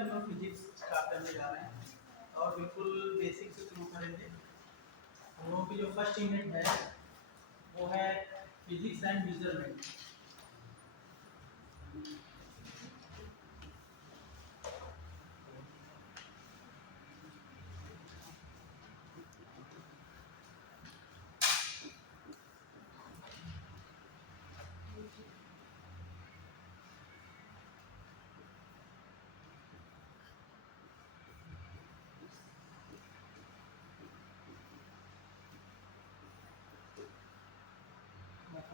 हम लोग physics start करने जा रहे हैं और बिल्कुल बेसिक से शुरू करेंगे। हम लोगों की जो फर्स्ट यूनिट है वो है फिजिक्स एंड मेजरमेंट।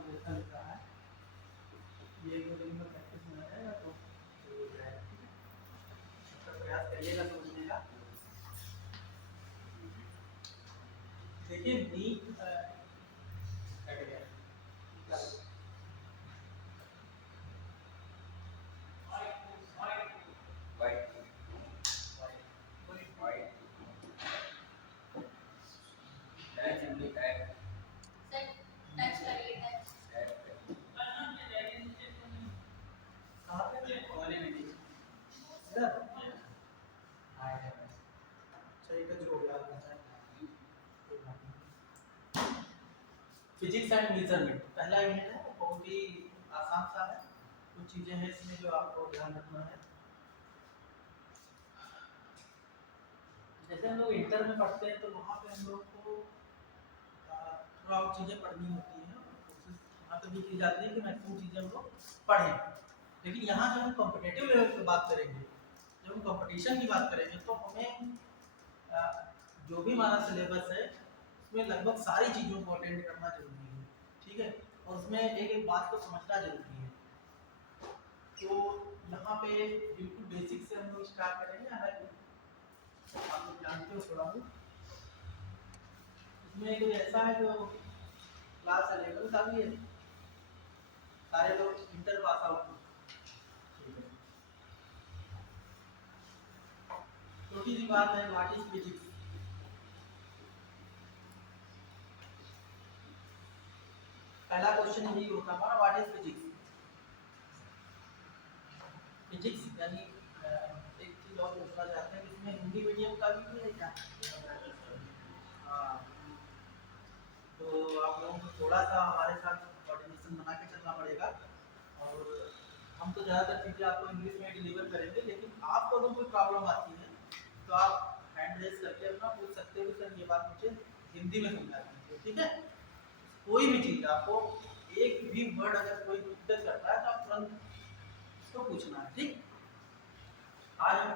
ऐसा लिखा है, ये एक दो दिन में प्रैक्टिस में आ जाएगा तो सही हो जाएगा। ठीक है, तो प्रयास करिएगा समझने का। देखिए नीट हट गया फिजिक्स एंड मेजरमेंट पहला यूनिट है, बहुत ही आसान सा है। कुछ चीजें हैं इसमें जो आपको ध्यान रखना है। जैसे हम लोग इंटर में पढ़ते हैं तो वहाँ पे हम लोग को थोड़ा और चीज़ें पढ़नी होती हैं और कोशिश वहाँ पे भी की जाती है कि मैक्सिमम चीज़ें हम लोग पढ़ें। लेकिन यहाँ जब हम कॉम्पिटेटिव लेवल पर बात करेंगे, जब हम कंपटीशन की बात करेंगे तो हमें जो भी हमारा सिलेबस है उसमें लगभग सारी चीज़ों को अटेंड करना जरूरी है। ठीक है, और उसमें एक एक बात को समझना जरूरी है। तो यहाँ पे बिल्कुल बेसिक से हम लोग स्टार्ट करेंगे। आप लोग जानते हो थोड़ा बहुत, इसमें कोई ऐसा है जो क्लास 11 का भी है, सारे लोग इंटर पास आउट हैं। छोटी सी बात है, व्हाट इज फिजिक्स। पहला क्वेश्चन यही होता है हमारा, व्हाट इज फिजिक्स। फिजिक्स यानी एक चीज और पूछना चाहते हैं कि इसमें हिंदी मीडियम का भी है क्या? हाँ, तो आप लोगों को थोड़ा सा हमारे साथ कोऑर्डिनेशन बना के चलना पड़ेगा। और हम तो ज़्यादातर चीज़ें आपको इंग्लिश में डिलीवर करेंगे, लेकिन आपको अगर कोई प्रॉब्लम आती है तो आप हैंड रेज करके अपना पूछ सकते हो कि सर ये बात मुझे हिंदी में समझा दीजिए। ठीक है, कोई भी चीज़ आपको एक भी वर्ड अगर कोई दिक्कत करता है तो आप तुरंत उसको पूछना है। ठीक, आज हम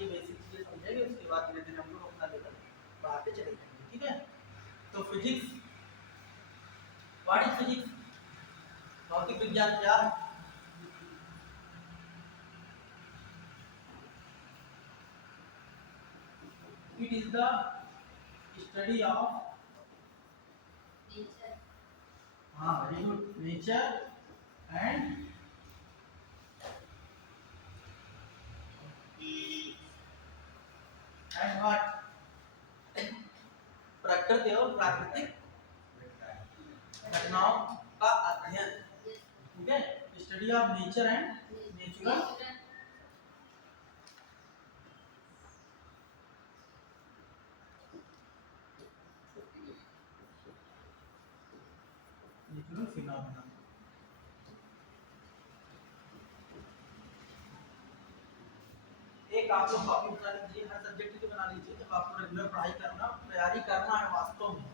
ये बेसिक चीज़ें समझेंगे, उसके बाद धीरे धीरे हम लोग अपना लेवल बढ़ाते चले जाएंगे। ठीक है, तो फिजिक्स, व्हाट इज फिजिक्स, भौतिक विज्ञान क्या है? It is the study of nature, हाँ very good, nature and what, प्रकृति और प्राकृतिक घटनाओं का अध्ययन। ठीक है, study of nature and natural phenomena. एक आप लोग कॉपी बना लीजिए, हर सब्जेक्ट की बना लीजिए। जब आपको रेगुलर पढ़ाई करना, तैयारी करना है वास्तव में,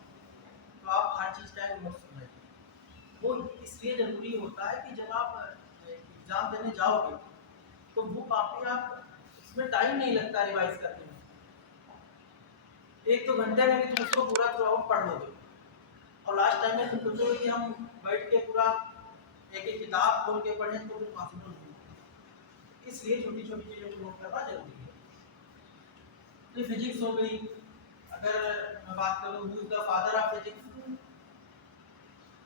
तो आप हर चीज का एक नोट्स बनाइए। वो इसलिए जरूरी होता है कि जब आप एग्जाम देने जाओगे तो वो कॉपी आप, इसमें टाइम नहीं लगता रिवाइज करने में। एक दो घंटे में भी तुम उसको पूरा थ्रू आउट पढ़ लोगे और लास्ट टाइम में तुम सोचोगे कि हम बैठ के पूरा एक एक किताब खोल के पढ़ें तो फिर पॉसिबल नहीं। इसलिए छोटी छोटी चीज़ों को नोट करना जरूरी है। तो फिजिक्स हो गई। अगर मैं बात करूँ who is the father of physics,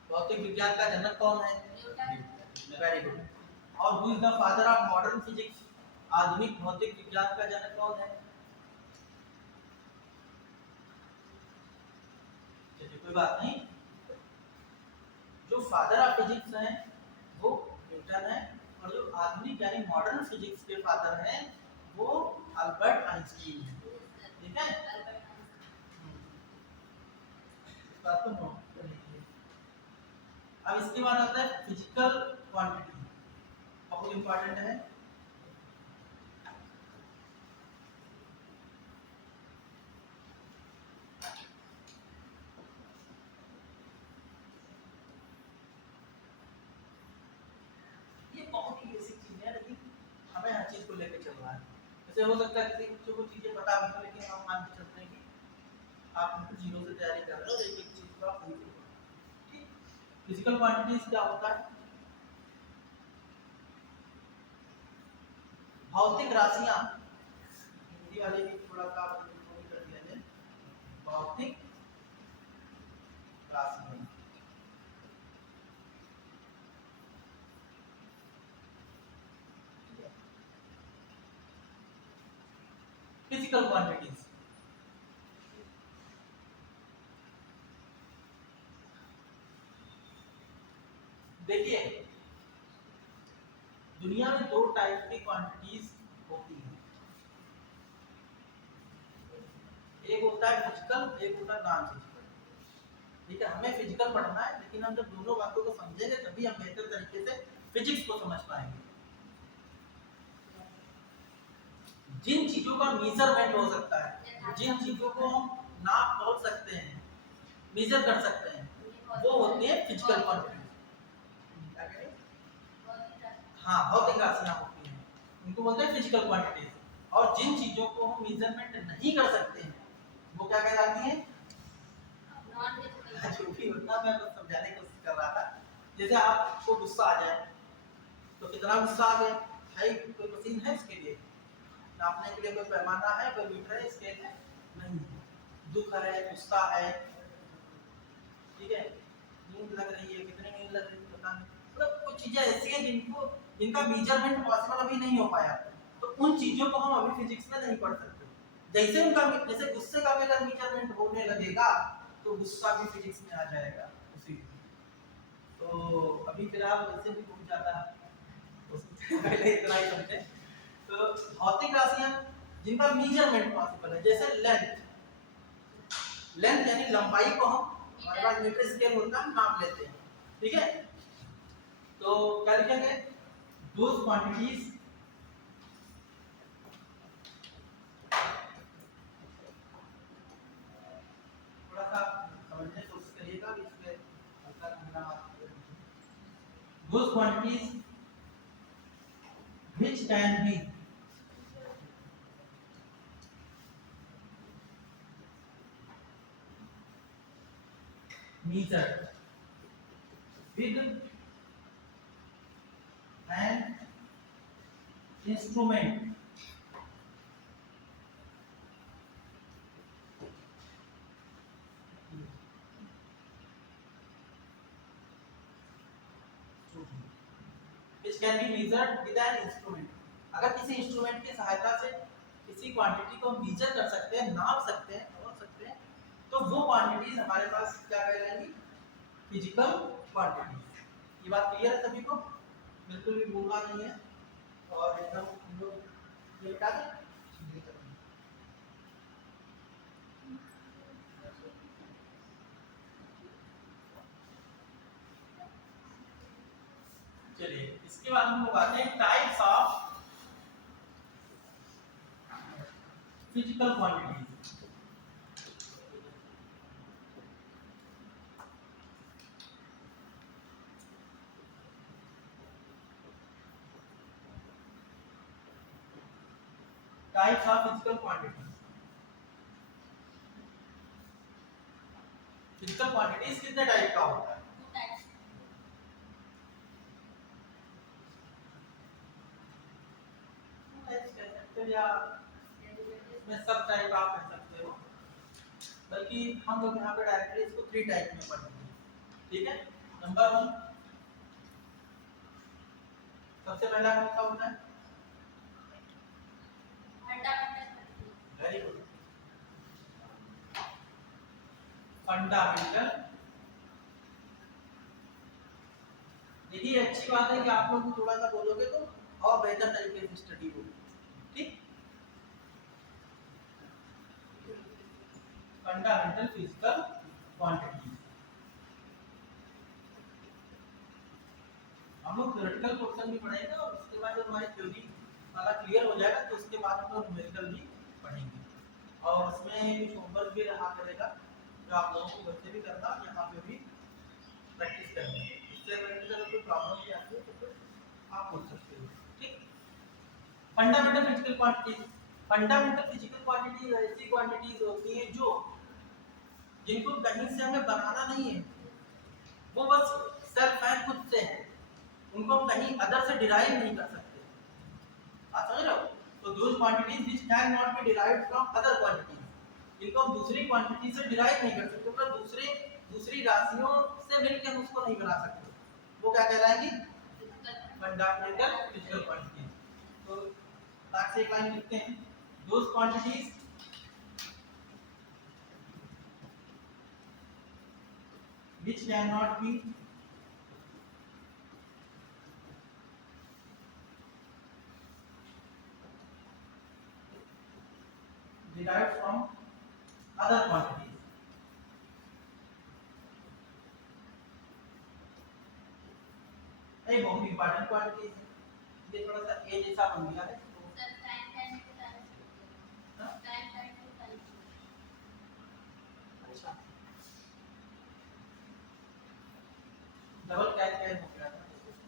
भौतिक विज्ञान का जनक कौन है? न्यूटन। Very good. और who is the father of modern physics, आधुनिक भौतिक विज्ञान का जनक कौन है? चलिए कोई बात नहीं, जो फादर ऑफ फिजिक्स हैं वो न्यूटन है, और जो आधुनिक यानी मॉडर्न फिजिक्स के फादर हैं वो अल्बर्ट आइंस्टीन है। ठीक है, इस बात को नोट कर लीजिए। अब इसके बाद आता है फिजिकल क्वांटिटी, बहुत इंपॉर्टेंट है। ये बहुत ही बेसिक चीज है, लेकिन हमें हर चीज को लेकर चलना है। जैसे हो सकता है किसी बच्चों को चीजें पता भी हो, लेकिन हम मान के चलते हैं कि आप जीरो से तैयारी कर रहे हो, एक एक चीज को आप नहीं करो। ठीक, फिजिकल क्वांटिटीज क्या होता है? भौतिक राशियां, हिंदी वाले भी थोड़ा सा कर दिया जाए, भौतिक राशियां। फिजिकल क्वांटिटीज, देखिए दुनिया में दो टाइप की क्वांटिटीज होती हैं, एक होता है फिजिकल, एक होता है नॉन फिजिकल। ठीक है, हमें फिजिकल पढ़ना है, लेकिन हम जब दोनों बातों को समझेंगे तभी हम बेहतर तरीके से फिजिक्स को समझ पाएंगे। जिन चीजों का मेजरमेंट हो सकता है, जिन चीजों को हम नाप तोल सकते हैं, मेजर कर सकते हैं, वो होती है फिजिकल क्वांटिटी। हाँ, भौतिक राशियां होती हैं, उनको बोलते हैं फिजिकल क्वांटिटीज। और जिन चीजों को हम मेजरमेंट नहीं कर सकते हैं, वो क्या कहलाती हैं? जो भी होता, मैं बस समझाने की कोशिश कर रहा था। जैसे आपको गुस्सा आ जाए, तो कितना गुस्सा आ गया, है कोई मशीन है इसके लिए? नापने के लिए कोई पैमाना है, कोई मीटर है, स्केल है? नहीं। दुख है, गुस्सा है, ठीक है, नींद लग रही है, कितनी नींद लग रही है पता नहीं, मतलब कुछ चीजें ऐसी हैं जिनका मेजरमेंट पॉसिबल अभी नहीं हो पाया, तो उन चीजों को हम अभी फिजिक्स में नहीं पढ़ सकते। जैसे गुस्से का भी अगर मेजरमेंट होने लगेगा, तो गुस्सा भी फिजिक्स में आ जाएगा उसी। तो अभी फिलहाल वैसे भी बहुत ज्यादा पहले इतना ही समझे। तो भौतिक राशियां जिनका मेजरमेंट पॉसिबल है, जैसे लेंथ यानी लंबाई को हम, हमारे पास मीटर स्केल होता है, नाप लेते हैं। ठीक है, तो क्या लिखेंगे? दोज क्वांटिटीज थोड़ा सा समझने की कोशिश करिएगा कि इसमें हल्का ठंडा those quantities which can be measured with an instrument which can be measured with an instrument। अगर किसी इंस्ट्रूमेंट की सहायता से किसी क्वांटिटी को मेजर कर सकते हैं, नाप सकते हैं, तोल सकते हैं, तो वो क्वांटिटीज हमारे पास क्या कहलाएंगी? Physical quantities. ये बात क्लियर है सभी को? बिल्कुल भी भूलना नहीं है, और एकदम हम लोग ये बता दें। चलिए, इसके बाद हम लोग आते हैं types of physical quantities. Types of physical quantities. Physical quantities कितने टाइप का होता है? टाइप्स कह सकते हो, या इसमें सब टाइप आप कह सकते हो, बल्कि हम लोग यहाँ पे डायरेक्टली इसको 3 टाइप में पढ़ेंगे। ठीक है, नंबर 1 सबसे पहला कौन सा होता है? Very good, fundamental. यही अच्छी बात है कि आप लोग थोड़ा सा बोलोगे तो और बेहतर तरीके से स्टडी होगी। ठीक, फंडामेंटल फिजिकल क्वांटिटीज। हम लोग थ्योरेटिकल पोर्शन भी पढ़ेंगे और उसके बाद जब हमारी थ्योरी वाला क्लियर हो जाएगा तो उसके बाद हम लोग न्यूमेरिकल भी पढ़ेंगे और उसमें कुछ होमवर्क भी रहा करेगा जो आप लोगों को वैसे भी करना यहाँ पे भी प्रैक्टिस करनी है। इससे रिलेटेड अगर कोई प्रॉब्लम भी आती है तो फिर आप पूछ सकते हो। ठीक, fundamental physical quantities. Fundamental physical quantities ऐसी क्वांटिटीज होती हैं जो जिनको कहीं से हमें बनाना नहीं है, वो बस सेल्फ है, खुद से है, उनको हम कहीं अदर से डिराइव नहीं कर सकते। आप समझ रहे हो? तो those quantities which can not be derived from other quantities, इनको हम दूसरी क्वांटिटी से डिराइव नहीं कर सकते, मतलब दूसरी राशियों से मिलकर हम उसको नहीं बना सकते। वो क्या कहलाएंगी? Fundamental physical quantities. तो लास्ट से एक लाइन लिखते हैं, those quantities which cannot be derived from other quantities। ये बहुत इंपॉर्टेंट क्वांटिटीज है, ये थोड़ा सा ए जैसा बन गया है तो अच्छा डबल कैन हो गया था,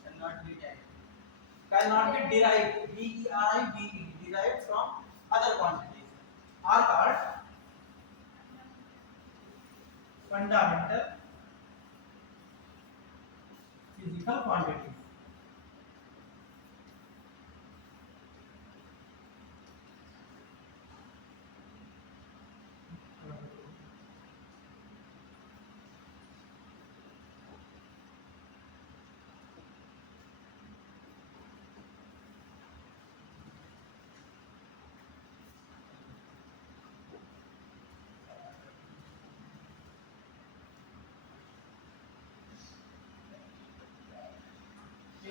can not be derived, d e r i v e, derived from other quantities are called fundamental physical quantities।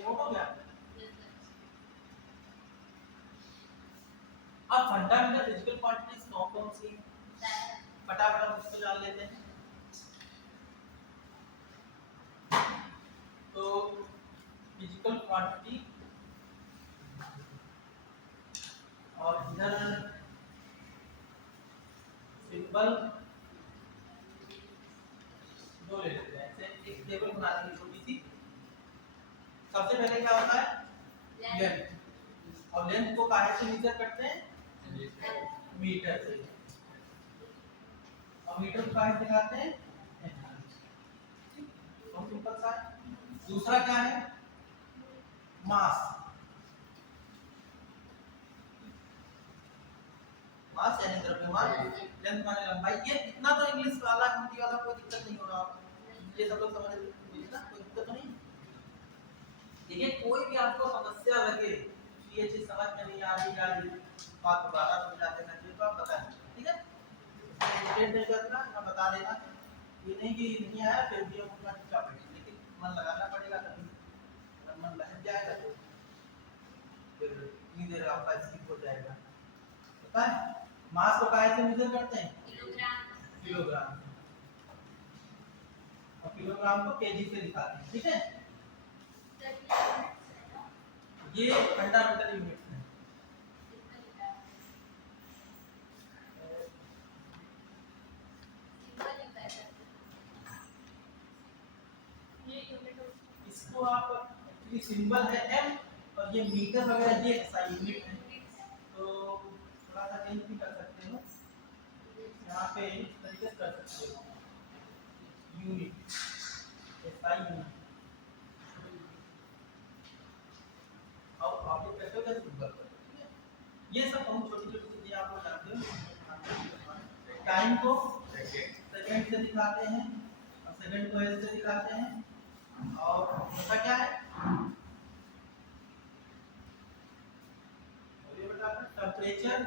हो गया। अब फंडामेंटल फिजिकल क्वांटिटीज कौन कौन सी फटाफट हम उसको जान लेते हैं। तो फिजिकल क्वांटिटी और इधर सिंबल दो ले लेते हैं, ऐसे एक टेबल बना लेंगे छोटी सी। सबसे पहले क्या होता है? लेंथ। और लेंथ को काहे से मेजर करते हैं? मीटर से। और मीटर को काहे से दिखाते हैं? बहुत सिंपल सा है। दूसरा क्या है? मास। मास यानी द्रव्यमान, लेंथ माने लंबाई। ये इतना तो इंग्लिश वाला हिंदी वाला कोई दिक्कत नहीं होगा, ये सब लोग समझ लीजिए ना, कोई दिक्कत नहीं। देखिए कोई भी आपको समस्या लगे, ये चीज समझ में नहीं आ रही या बात दोबारा समझा देना चाहिए तो आप बताएं, ठीक है? स्टेट नहीं करना, आप बता देना, ये नहीं कि नहीं आया फिर भी हम अपना चुपचाप बैठे, लेकिन मन लगाना पड़ेगा, कभी अगर मन लग जाएगा तो फिर इतनी देर आपका स्किप हो जाएगा। पता है मास को काहे से मेजर करते हैं? किलोग्राम। और किलोग्राम को केजी से दिखाते हैं, ठीक है? ये फंडामेंटल यूनिट्स हैं। इसको आप ये सिंबल है एम और ये मीटर वगैरह ये ऐसा यूनिट है, तो थोड़ा सा चेंज भी कर सकते हो, यहाँ पे इस तरीके से कर सकते हो, यूनिट ऐसा यूनिट और आप लोग कैसे कैसे सिंबल कर सकते हैं। ये सब बहुत छोटी छोटी चीजें आप लोग जानते हो। टाइम को सेकंड से दिखाते हैं और सेकंड को एस से दिखाते हैं, और ऐसा क्या है टेम्परेचर।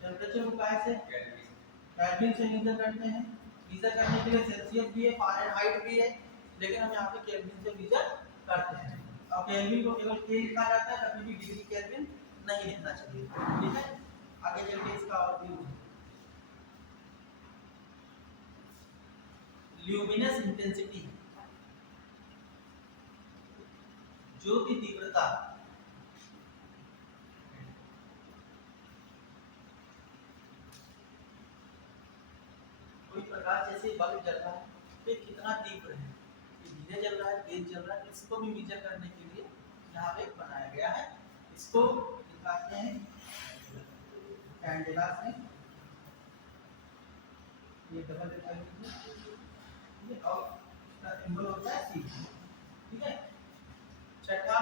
टेम्परेचर को कैसे केल्विन से मेजर करते हैं, मेजर करने के लिए सेल्सियस भी है, फारेनहाइट भी है, लेकिन हम यहाँ पे केल्विन से मेजर करते हैं। और केल्विन को केवल के लिखा जाता है, कभी भी डिग्री केल्विन नहीं लिखना चाहिए, ठीक है? आगे चल के इसका ल्यूमिनस इंटेंसिटी, ज्योति तीव्रता, कोई प्रकाश जैसे बल्ब जल रहा है ये कितना तीव्र है, ये धीरे जल रहा है तेज जल रहा है, इसको भी मेजर करने के लिए यहाँ पे बनाया गया है। इसको दिखाते हैं कैंडेला से, ये डबल ये और इसका सिंबल होता है सी, ठीक है। छठा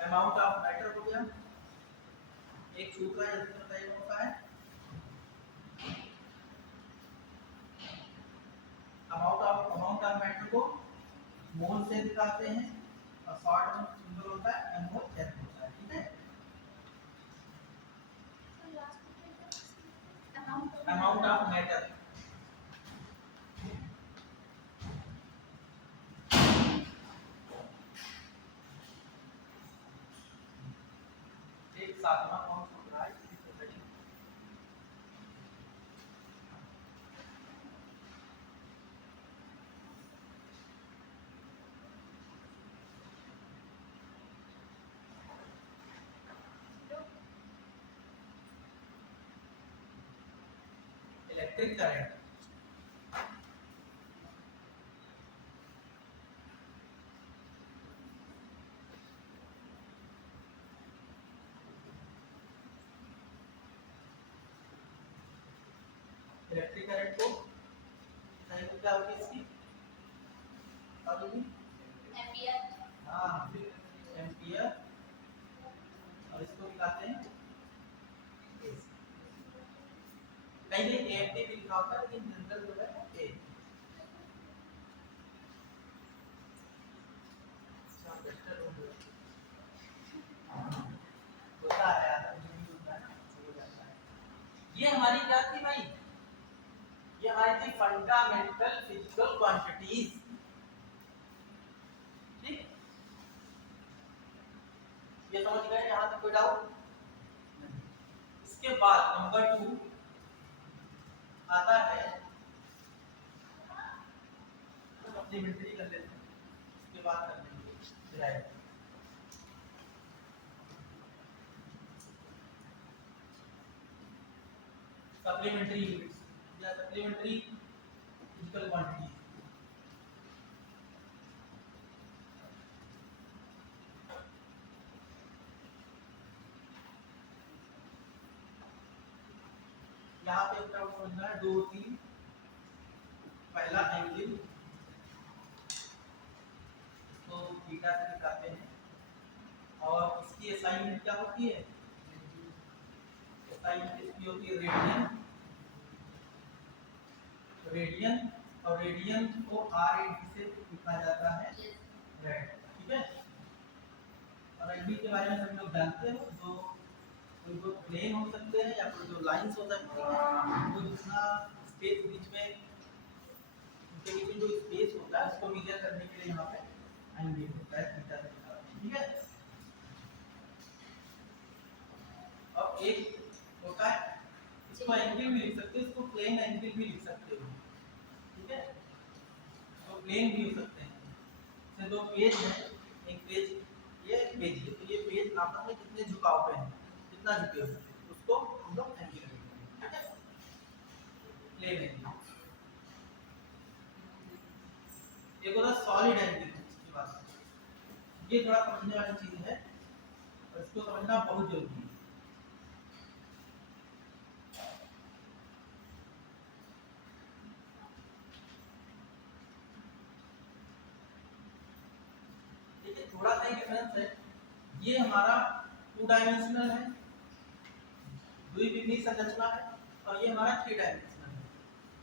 अमाउंट ऑफ मैटर हो गया, एक सूत्र है जिसमें बताइए होता है अमाउंट ऑफ मैटर को मोल से दिखाते हैं और शॉर्ट में सिंबल होता है एमओ एच होता है, ठीक है। अमाउंट ऑफ मैटर, एक सातवां कौन सा है, इलेक्ट्रिक करंट। इलेक्ट्रिक करंट को क्या होगी इसकी एम्पियर, हाँ एम्पियर, और इसको दिखाते हैं कहीं एएमपी भी लिखा होता है लेकिन जनरल जो है ए। होता है ये हमारी क्या थी भाई, ये हमारी थी फंडामेंटल फिजिकल क्वांटिटीज, ठीक। ये समझ गए यहाँ तक कोई डाउट? इसके बाद नंबर 2 आता है, सप्लीमेंट्री कर लेते हैं, इसके बाद कर लेंगे डिराइव। सप्लीमेंट्री यूनिट्स या सप्लीमेंट्री फिजिकल क्वांटिटी, यहाँ पे क्या समझना है, 2 3 पहला एंगल तो थीटा से दिखाते हैं और इसकी एसआई यूनिट क्या होती है, एसआई यूनिट इसकी होती है रेडियन, रेडियन और रेडियन को आरएडी से लिखा जाता है रेड, ठीक है। और एडी के बारे में सब लोग जानते हो, जो कोई वो प्लेन हो सकते हैं या फिर जो लाइंस हो सकती हैं, वो जितना स्पेस बीच में उनके बीच में जो स्पेस होता है उसको मेजर करने के लिए यहाँ पे एंगल होता है थीटा, ठीक है। अब एक होता है इसको एंगल भी लिख सकते हो, इसको प्लेन एंगल भी लिख सकते हो, ठीक है। तो प्लेन भी हो सकते हैं, जैसे दो पेज हैं, एक पेज ये एक पेज है, तो ये पेज आपस में कितने झुकाव पे हैं, कितना झुके हुए हैं, उसको हम लोग एंगल लिखते हैं, ठीक है। प्लेन एंगल एक होता है सॉलिड एंगल, इसके बाद ये थोड़ा समझने वाली चीज है और इसको समझना बहुत जरूरी है। देखिए थोड़ा सा डिफरेंस है, ये हमारा 2 डायमेंशनल है, द्विविमीय संरचना है, और ये हमारा 3 डायमेंशनल है,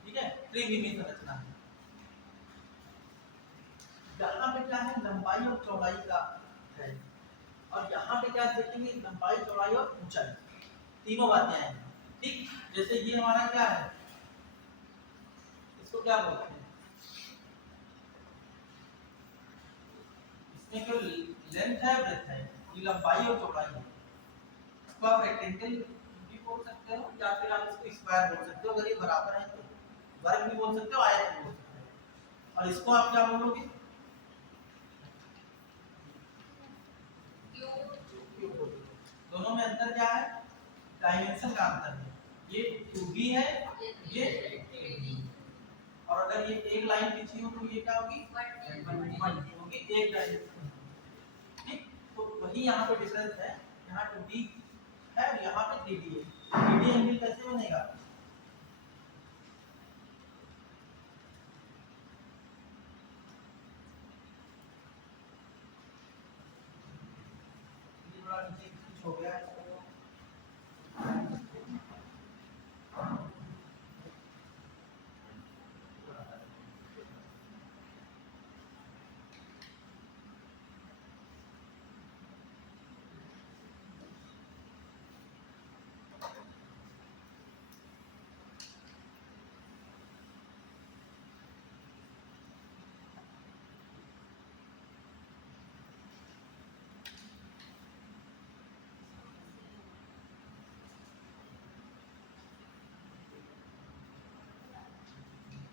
ठीक है, त्रिविमीय संरचना है। यहाँ पे क्या है, लंबाई और चौड़ाई का है, और यहाँ पे क्या देखेंगे, लंबाई चौड़ाई और ऊंचाई, तीनों बातें आएंगी, ठीक। जैसे ये हमारा क्या है, इसको क्या बोलते हैं, इसमें जो लेंथ है ब्रेथ है, ये लंबाई और चौड़ाई है, इसको आप रेक्टेंगल भी बोल सकते हो या फिर आप इसको स्क्वायर बोल सकते हो अगर ये बराबर है तो। वर्ग भी बोल सकते हो, आयत भी बोल सकते हो। और इसको आप क्या बोलोगे? क्यूब बोलोगे। दोनों में अंतर क्या है? डायमेंशन का अंतर है। ये क्यूबी है, ये और अगर ये एक लाइन खींची हो तो ये क्या होगी? 1 होगी, एक डायमेंशन। ठीक, तो वही यहाँ पे डिफरेंस है। यहाँ 2D है और यहाँ पे 3D है। 3D एंगल कैसे बनेगा? ये थोड़ा नीचे कुछ हो गया है इसको।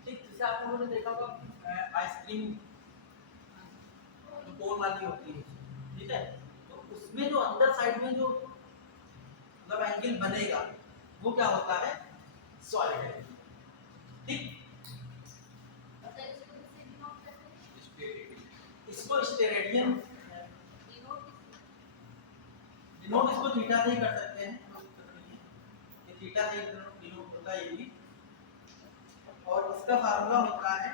ठीक, जैसे आप लोगों ने देखा होगा आइसक्रीम कोन वाली होती है, ठीक है, तो उसमें जो अंदर साइड में जो मतलब एंगल बनेगा वो क्या होता है? सॉलिड है। ठीक, इसको स्टेरेडियन डिनोट इसको थीटा से ही कर सकते हैं, कोई दिक्कत नहीं है। ये थीटा से डिनोट होता है ये भी। और इसका फार्मूला होता है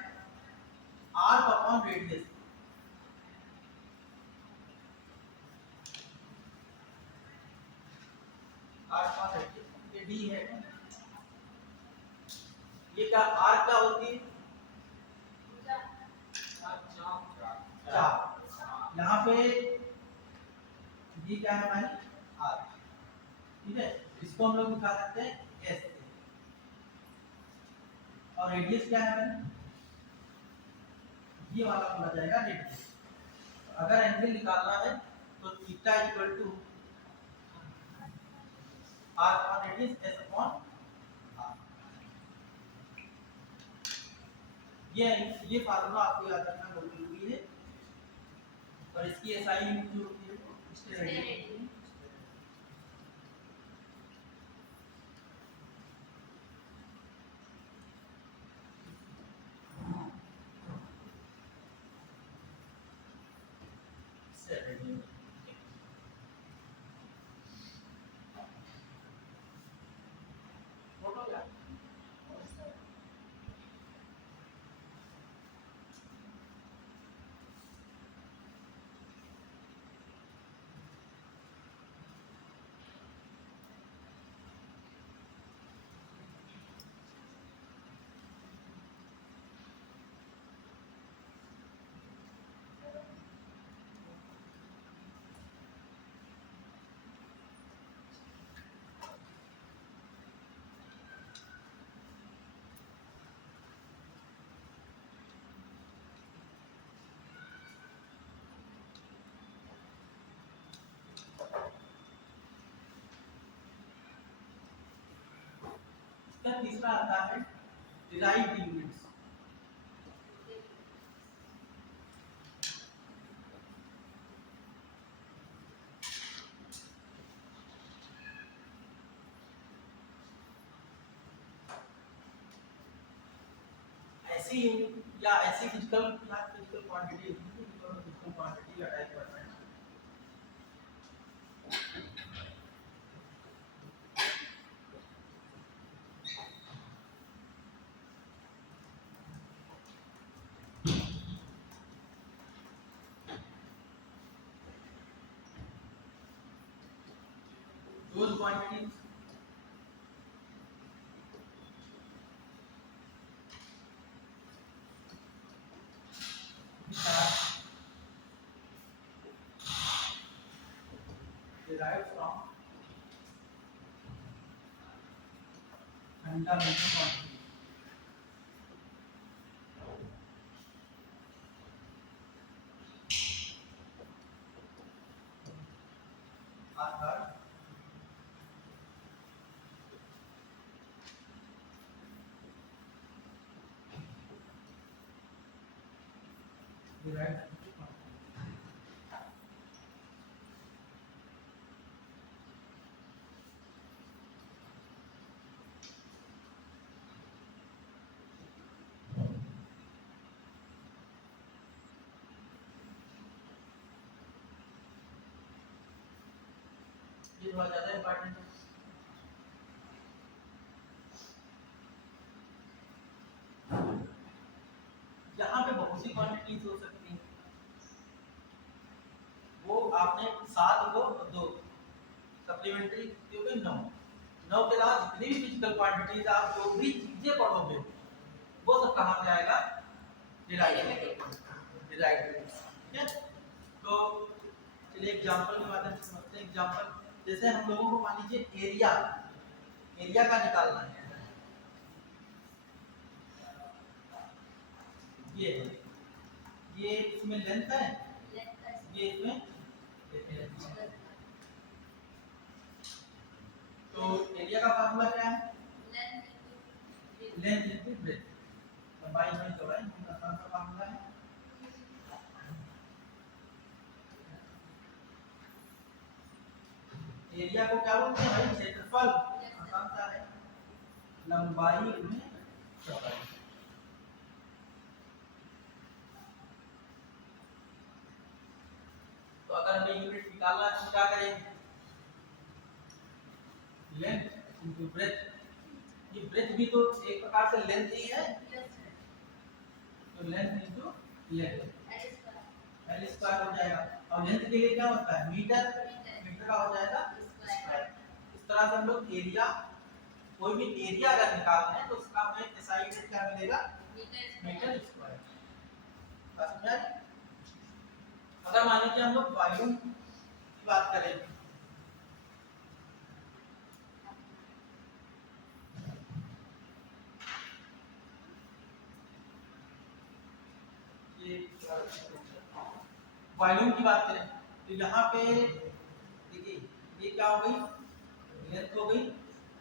arc upon radius. Arc upon radius ये डी है। ये क्या आर्क क्या होती है? चाप। यहाँ पे ये क्या है हमारी? आर्क। ठीक है, इसको हम लोग दिखा सकते हैं एस से। और रेडियस क्या है हमारी? ये वाला बोला जाएगा रेडियस। अगर एंगल निकालना है तो theta equal to r upon radius s upon r. ये फार्मूला आपको याद रखना बहुत जरूरी है। और इसकी एसआई यूनिट जो होती है वो स्टेरेडियन। स्टेरेडियन फोटो क्या? इसका तीसरा आता है डिराइव्ड यूनिट्स। ऐसी यूनिट या ऐसी फिजिकल क्वांटिटी होती है जिसको फिजिकल क्वांटिटी का टाइप करते हैं। those quantities which are derived from fundamental quantity are divide ये बहुत ज्यादा इंपॉर्टेंट है। यहाँ पे बहुत सी क्वांटिटीज हो सकती हैं, वो आपने 7 को 2 सप्लीमेंट्री क्योंकि 9 के अलावा जितनी भी फिजिकल क्वांटिटीज आप जो भी चीजें पढ़ोगे वो सब कहाँ पे आएगा, डिराइव, ठीक है। तो चलिए एग्जांपल के माध्यम से समझते हैं। एग्जांपल जैसे हम लोगों को मान लीजिए एरिया का निकालना है, ये इसमें लेंथ है, ये इसमें तो एरिया का फार्मूला क्या है, लेंथ इनटू ब्रेथ, लंबाई में चौड़ाई, आसान सा फार्मूला है। एरिया को क्या बोलते हैं भाई, क्षेत्रफल, आसान सा है, लंबाई में चौड़ाई। तो अगर हमें यूनिट निकालना है तो क्या करेंगे, लेंथ इनटू ब्रेथ, ये ब्रेथ भी तो एक प्रकार से लेंथ ही है, तो length into length L square हो जाएगा। और लेंथ के लिए क्या होता है, मीटर का हो जाएगा स्क्वायर। इस तरह से हम लोग एरिया, कोई भी एरिया अगर निकालना है तो उसका हमें एसआई यूनिट क्या मिलेगा, मीटर स्क्वायर। बात समझ आई। अगर मान लीजिए हम लोग वॉल्यूम की बात करें, ये वॉल्यूम की बात करें तो यहाँ पे देखिए ये क्या हो गई, लेंथ हो गई,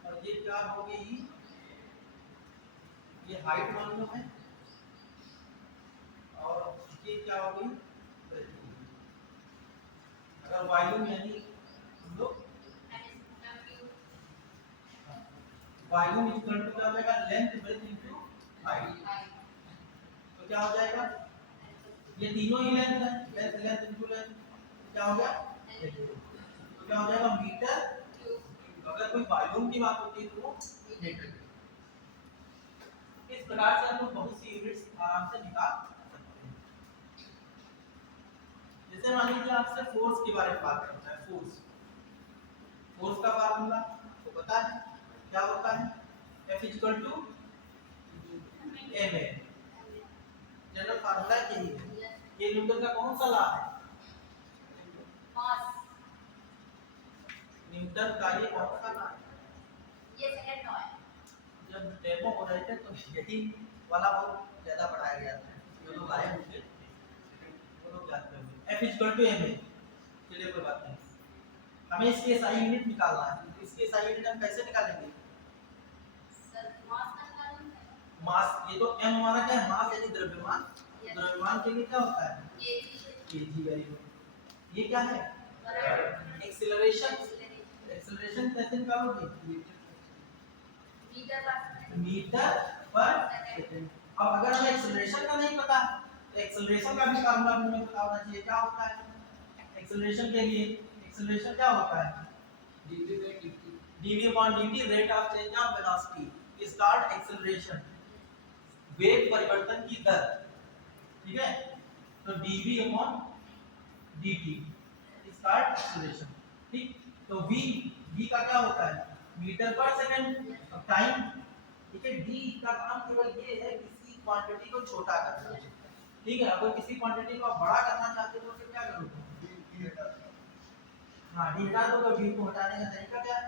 और ये क्या हो गई, ये हाइट वॉल्यूम है, और ये क्या हो गई, अगर वॉल्यूम यानी हम लोग वॉल्यूम इक्वल टू क्या हो जाएगा, लेंथ ब्रेथ इनटू हाइट, तो क्या हो जाएगा, ये तीनों ही लेंथ है, लेंथ इनटू लेंथ क्या हो गया, तो क्या हो जाएगा मीटर। अगर कोई वॉल्यूम की बात होती है तो वो मीटर। इस प्रकार से हम लोग बहुत सी यूनिट्स आराम से निकाल सकते हैं। जैसे मान लीजिए आपसे फोर्स के बारे में बात करना है, फोर्स का फार्मूला तो पता है क्या होता है, F equal to ma, general formula यही है। ये न्यूटन का कौन सा लॉ है, न्यूटन का ये कौन सा लॉ है, ये सेकंड लॉ है। जब डेमो हो रहे थे तो यही वाला बहुत ज्यादा पढ़ाया गया था, जो लोग आए होंगे वो लोग जानते होंगे। F इक्वल टू ma, चलिए कोई बात नहीं, हमें इसकी एसआई यूनिट निकालना है। इसकी एसआई यूनिट हम कैसे निकालेंगे, मास, ये तो m हमारा क्या है, मास यानी द्रव्यमान, द्रव्यमान के लिए क्या होता है केजी, वेरी गुड। ये क्या है, एक्सीलरेशन, एक्सीलरेशन कैसे निकालोगे, मीटर पर सेकंड। अब अगर हमें एक्सीलरेशन का नहीं पता तो एक्सीलरेशन का भी फार्मूला हमें पता होना चाहिए, क्या होता है एक्सीलरेशन के लिए, एक्सीलरेशन क्या होता है, dv/dt, rate of change of velocity is called acceleration, वेग परिवर्तन की दर, ठीक है। तो dv/dt इज कॉल्ड एक्सीलरेशन, ठीक। तो v का क्या होता है, मीटर पर सेकंड, और टाइम, ठीक है। d का काम केवल ये है किसी क्वांटिटी को छोटा करना, ठीक है। अगर किसी क्वांटिटी को आप बड़ा करना चाहते हो तो फिर क्या करोगे, हाँ d हटा दो, तो d को हटाने का तरीका क्या है,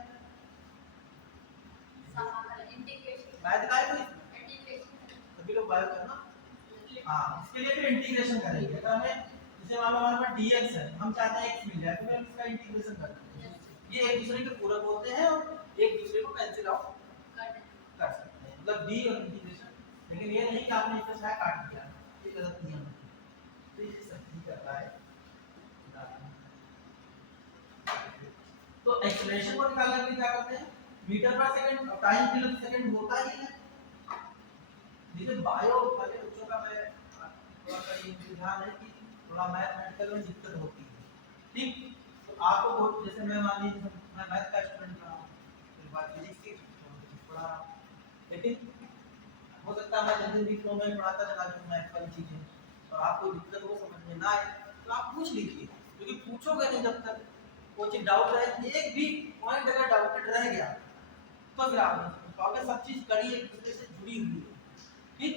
मैं दिखाया तो सभी लोग बायो करना, हाँ इसके लिए फिर इंटीग्रेशन करेंगे। अगर हमें जैसे मान लो हमारे पास dx है, हम चाहते हैं x मिल जाए तो हम इसका इंटीग्रेशन करते हैं, ये एक दूसरे के पूरक होते हैं और एक दूसरे को कैंसिल आउट कर सकते हैं, मतलब d और इंटीग्रेशन। लेकिन ये नहीं कि आपने इसका सारा काट दिया, ये गलत नियम है। तो करता है। तो एक्सेलरेशन को निकालने के लिए क्या करते हैं, मीटर पर सेकंड और टाइम किलो सेकंड होता ही है। जैसे बायो वाले बच्चों का मैं थोड़ा सा ये ध्यान है कि थोड़ा मैथमेटिकल में दिक्कत होती है, ठीक। तो आपको बहुत, जैसे मैं मान लीजिए मैं मैथ का स्टूडेंट रहा हूँ, फिर बात फिजिक्स की पढ़ा रहा हूँ, लेकिन हो सकता है मैं जल्दी जल्दी फ्लो में पढ़ाता चला जाऊँ मैथ वाली चीज़ें और आपको दिक्कत हो समझ में ना आए तो आप पूछ लीजिए, क्योंकि पूछोगे नहीं जब तक वो चीज़ डाउट रहे, एक भी पॉइंट अगर डाउटेड रह गया तो फिर आप नहीं समझ पाओगे। सब चीज़ कड़ी एक दूसरे से जुड़ी हुई है, ठीक।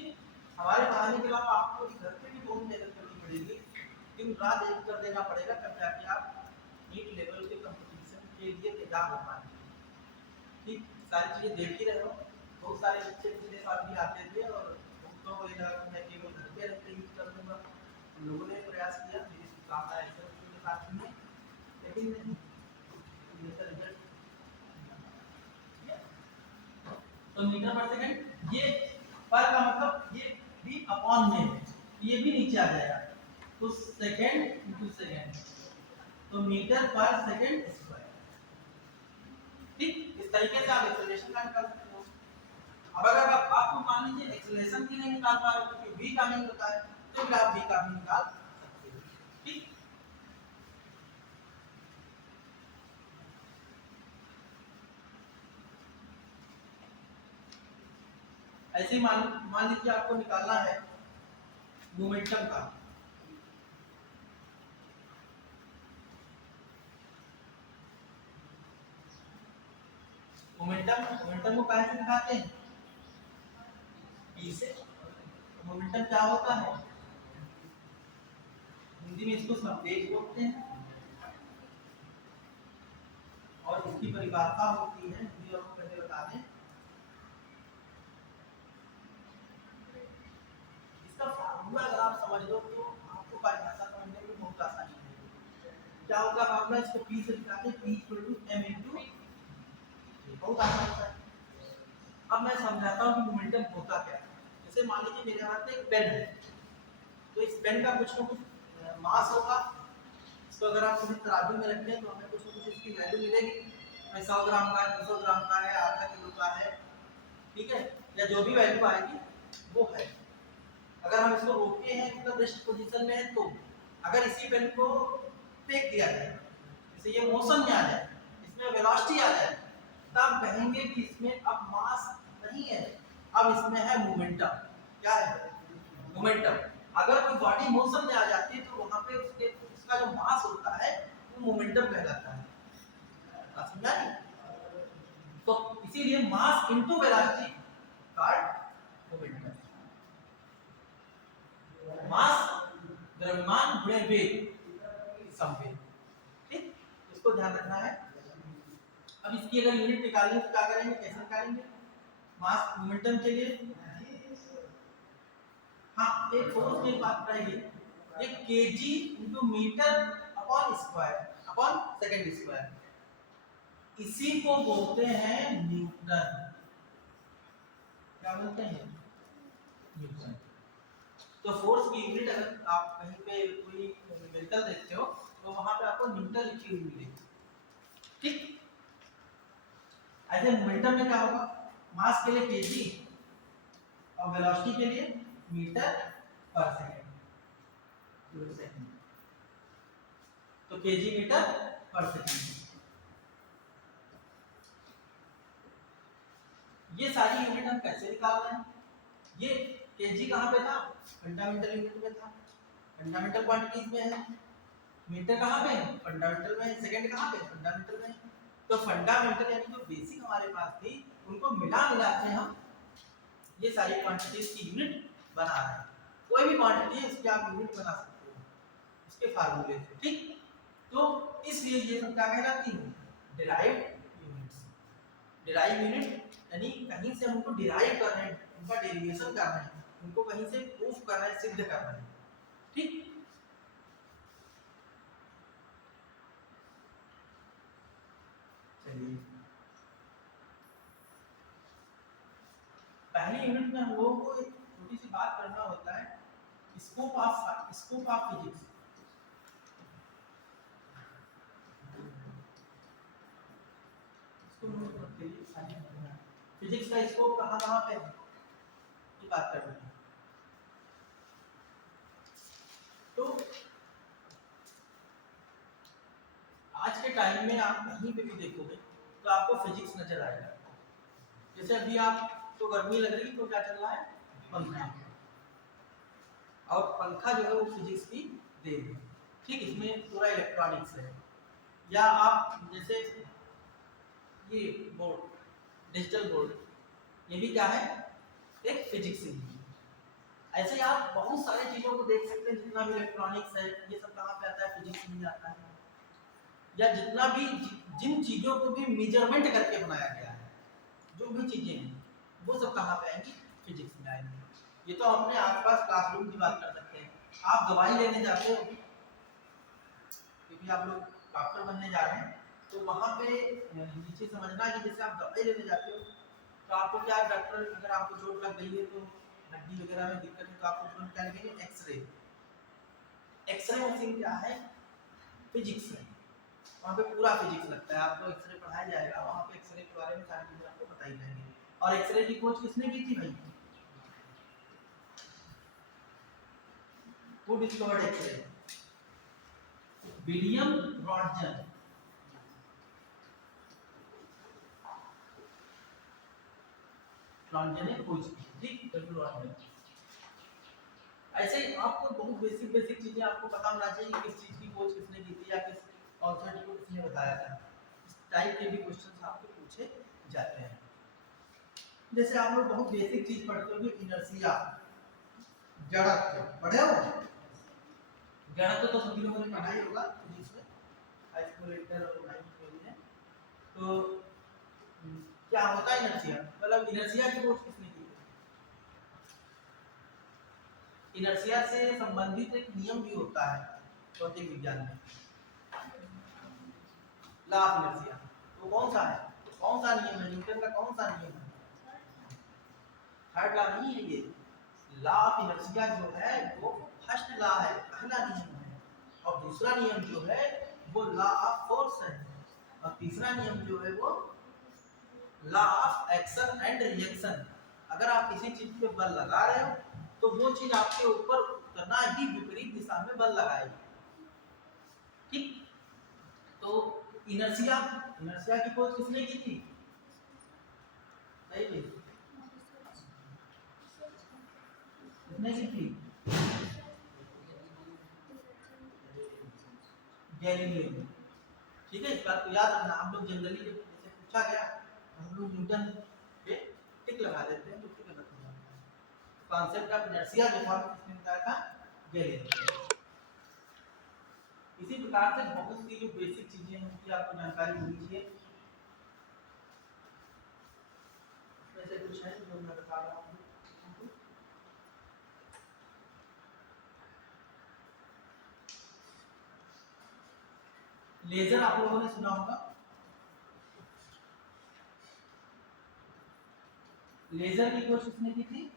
हमारे पढ़ाने के अलावा आपको घर पे भी बहुत मेहनत करनी पड़ेगी, दिन रात एक कर देना पड़ेगा, तब जाके आप नीट लेवल के कंपटीशन के लिए तैयार हो पाएंगे, ठीक। सारी चीज़ें देख ही रहे हो, बहुत सारे बच्चे पिछले साल भी आते थे और उनको मैं केवल घर पे रहते यूज कर लूँगा। हम लोगों ने प्रयास किया, मेरी शुभकामनाएं के साथ में, लेकिन बेहतर रिजल्ट। तो मीटर पर सेकंड, ये पर का मतलब ये भी अपॉन में है, ये भी नीचे आ जाएगा, तो सेकंड इनटू सेकंड, तो मीटर पर सेकंड स्क्वायर, ठीक। इस तरीके से आप एक्सेलरेशन का निकाल सकते हो। अब अगर आपको मान लीजिए एक्सेलरेशन भी नहीं निकाल पा रहे हो क्योंकि v का नहीं होता है, तो फिर आप v का भी निकाल सकते हो, ठीक। ऐसे मान लीजिए आपको निकालना है मोमेंटम का, मोमेंटम को कैसे दिखाते हैं, p से। मोमेंटम क्या होता है, हिंदी में इसको संवेग बोलते हैं और इसकी परिभाषा होती है, हिंदी और पहले बता दें, इसका फार्मूला अगर आप समझ लो तो आपको परिभाषा समझने में बहुत आसानी है। क्या होगा फार्मूला, इसको p से दिखाते हैं, p m * बहुत आसान है। अब मैं समझाता हूँ कि मोमेंटम होता क्या है। जैसे मान लीजिए मेरे हाथ में एक पेन है, तो इस पेन का कुछ ना कुछ मास होगा, इसको अगर आप किसी तराजू में रखें तो हमें कुछ ना कुछ इसकी वैल्यू मिलेगी, 100 ग्राम का है, 200 ग्राम का है, आधा किलो का है, ठीक है, या जो भी वैल्यू आएगी वो है। अगर हम इसको रोके हैं मतलब रेस्ट पोजीशन में है, तो अगर इसी पेन को फेंक दिया जाए, जैसे ये मोशन में आ जाए, इसमें वेलोसिटी आ जाए, तब कहेंगे कि इसमें अब मास नहीं है, अब इसमें है मोमेंटम। क्या है, मोमेंटम। अगर कोई बॉडी मोशन में आ जाती है तो वहां पे उसका जो मास होता है वो मोमेंटम कहलाता है, समझा नहीं? तो इसीलिए mass into velocity called momentum. Mass द्रव्यमान गुणे वेग संवेग, ठीक, इसको ध्यान रखना है। अब इसकी अगर यूनिट निकालनी तो क्या करेंगे, कैसे निकालेंगे मास मोमेंटम के लिए? हाँ, एक फोर्स की बात रहेगी, ये KG into metre upon square upon second square, इसी को बोलते हैं न्यूटन। क्या बोलते हैं, न्यूटन। तो फोर्स की यूनिट अगर आप कहीं पे कोई न्यूमेरिकल देखते हो तो वहां पे आपको न्यूटन लिखी हुई मिलेगी, ठीक। ऐसे मोमेंटम में क्या होगा, मास के लिए केजी और वेलोसिटी के लिए मीटर पर सेकंड, तो केजी मीटर पर सेकंड। ये सारी यूनिट हम कैसे निकाल रहे हैं, ये केजी कहाँ पे था, फंडामेंटल यूनिट में था, फंडामेंटल क्वांटिटीज में है। मीटर कहाँ पे है, फंडामेंटल में है। सेकंड कहाँ पे, फंडामेंटल में है। तो फंडामेंटल यानी जो बेसिक हमारे पास थी उनको मिला मिला के हम ये सारी क्वांटिटीज की यूनिट बना रहे हैं। कोई भी क्वांटिटी है इसकी आप यूनिट बना सकते हो इसके फार्मूले से, ठीक। तो इसलिए ये सब क्या कहलाती है, डिराइव्ड यूनिट्स। डिराइव यूनिट यानी कहीं से हम उनको डिराइव कर रहे हैं, उनका डेरिवेशन कर रहे हैं, उनको कहीं से प्रूफ कर रहे हैं, सिद्ध कर रहे हैं, ठीक। चलिए, पहली यूनिट में हम लोगों को एक छोटी सी बात करना होता है, स्कोप ऑफ फिजिक्स। फिजिक्स का स्कोप कहाँ कहाँ पे है ये बात कर रहे हैं। तो आज के टाइम में आप कहीं पे भी देखोगे तो आपको फिजिक्स नजर आएगा। जैसे अभी आप तो गर्मी लग रही तो क्या चल रहा है, पंखा, और पंखा जो है वो फिजिक्स की देन है। ठीक, इसमें पूरा इलेक्ट्रॉनिक्स है। या आप जैसे ये बोर्ड, डिजिटल बोर्ड, ये भी क्या है, एक फिजिक्स ही है। ऐसे ही आप बहुत सारी चीजों को देख सकते हैं, जितना भी इलेक्ट्रॉनिक्स है ये सब कहाँ पे आता है, फिजिक्स में आता है। या जितना भी जिन चीजों को भी मेजरमेंट करके बनाया गया है, जो भी चीजें हैं वो सब कहाँ पे आएंगी, फिजिक्स में आएंगी। ये तो अपने आसपास क्लासरूम की बात कर सकते हैं। आप दवाई लेने जाते हो, क्योंकि आप लोग डॉक्टर बनने जा रहे हैं, तो वहाँ पे नीचे समझना कि जैसे आप दवाई लेने जाते हो तो आपको क्या, डॉक्टर अगर आपको चोट लग गई है तो हड्डी वगैरह में दिक्कत है तो आपको तुरंत क्या लगेंगे, एक्सरे। एक्सरे मशीन क्या है, फिजिक्स है। वहाँ पे पूरा फिजिक्स लगता है, आपको एक्सरे पढ़ाया जाएगा, वहाँ पे एक्सरे के बारे में सारी चीजें आपको बताई जाएंगी। और एक्सरे की खोज किसने की थी भाई, वो discovered X ray, William Roentgen. Roentgen ने खोज की, ठीक, डब्ल्यू रॉन्टजन। ऐसे ही आपको बहुत बेसिक बेसिक चीजें आपको पता होना चाहिए, किस चीज की खोज किसने की थी या किस कॉन्सेप्ट को किसने बताया था। इस टाइप के भी क्वेश्चंस आपको पूछे जाते हैं। जैसे आप लोग बहुत बेसिक चीज पढ़ते होंगे, इनर्शिया, जड़त्व पढ़े हो, जड़त्व तो सभी लोगों ने पढ़ा ही होगा फिजिक्स में, हाई स्कूल इंटर और 9th में भी है। तो क्या होता है इनर्शिया, मतलब इनर्शिया की खोज किसने की? इनर्शिया से संबंधित एक नियम भी होता है भौतिक विज्ञान में, लॉ ऑफ इनर्शिया। तो कौन सा है, कौन सा नियम है, न्यूटन का कौन सा नियम है? थर्ड लॉ नहीं है ये, लॉ ऑफ इनर्शिया जो है वो फर्स्ट लॉ है, पहला नियम है। और दूसरा नियम जो है वो लॉ ऑफ फोर्स है, और तीसरा नियम जो है वो law of action and reaction. अगर आप किसी चीज पे बल लगा रहे हो तो वो चीज आपके ऊपर उतना ही विपरीत दिशा में बल लगाएगी। ठीक, तो इनर्शिया, इनर्शिया की खोज किसने की थी, सही, किसने की थी, गैलीलियो ने। ठीक है, इस बात को याद रखना। हम लोग जनरली जब जैसे पूछा गया हम लोग न्यूटन पे टिक लगा देते हैं तो फिर गलत हो जाता है। कॉन्सेप्ट ऑफ इनर्शिया जो था किसने बताया था, गैलीलियो। इसी प्रकार से बहुत सी जो बेसिक चीजें हैं उनकी आपको जानकारी होनी चाहिए। ऐसे कुछ है जो मैं बता रहा हूँ। लेजर आप लोगों ने सुना होगा, लेजर की खोज किसने की थी,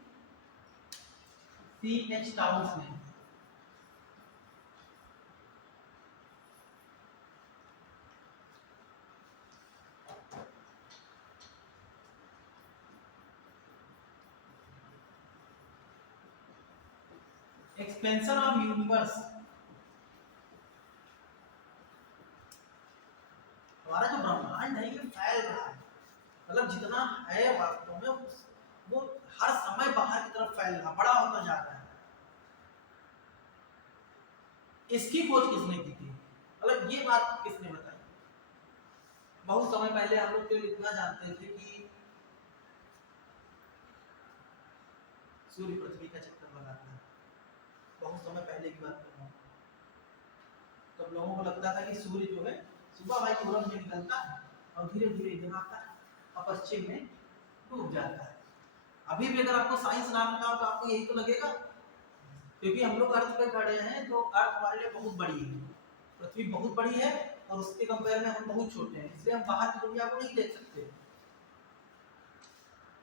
C.H. टाउन्स ने। एक्सपेंशन ऑफ यूनिवर्स, हमारा जो ब्रह्मांड है ये फैल रहा है, मतलब जितना है वास्तव में वो हर समय बाहर की तरफ फैल रहा, बड़ा होता जा रहा है। इसकी खोज किसने की थी, मतलब ये बात किसने बताई? बहुत समय पहले हम लोग केवल इतना जानते थे कि सूर्य पृथ्वी का चक्कर लगाता है, बहुत समय पहले की बात कर रहा हूँ। तब लोगों को लगता था कि सूर्य जो है सुबह भाई पूरब में निकलता है और धीरे धीरे इधर आता है और पश्चिम में डूब जाता है। अभी भी अगर आपको साइंस ना पता हो तो आपको यही तो लगेगा, क्योंकि हम लोग अर्थ पे खड़े हैं तो अर्थ हमारे लिए बहुत बड़ी है, पृथ्वी बहुत बड़ी है और उसके कंपेयर में हम बहुत छोटे हैं, इसलिए हम बाहर की दुनिया को नहीं देख सकते।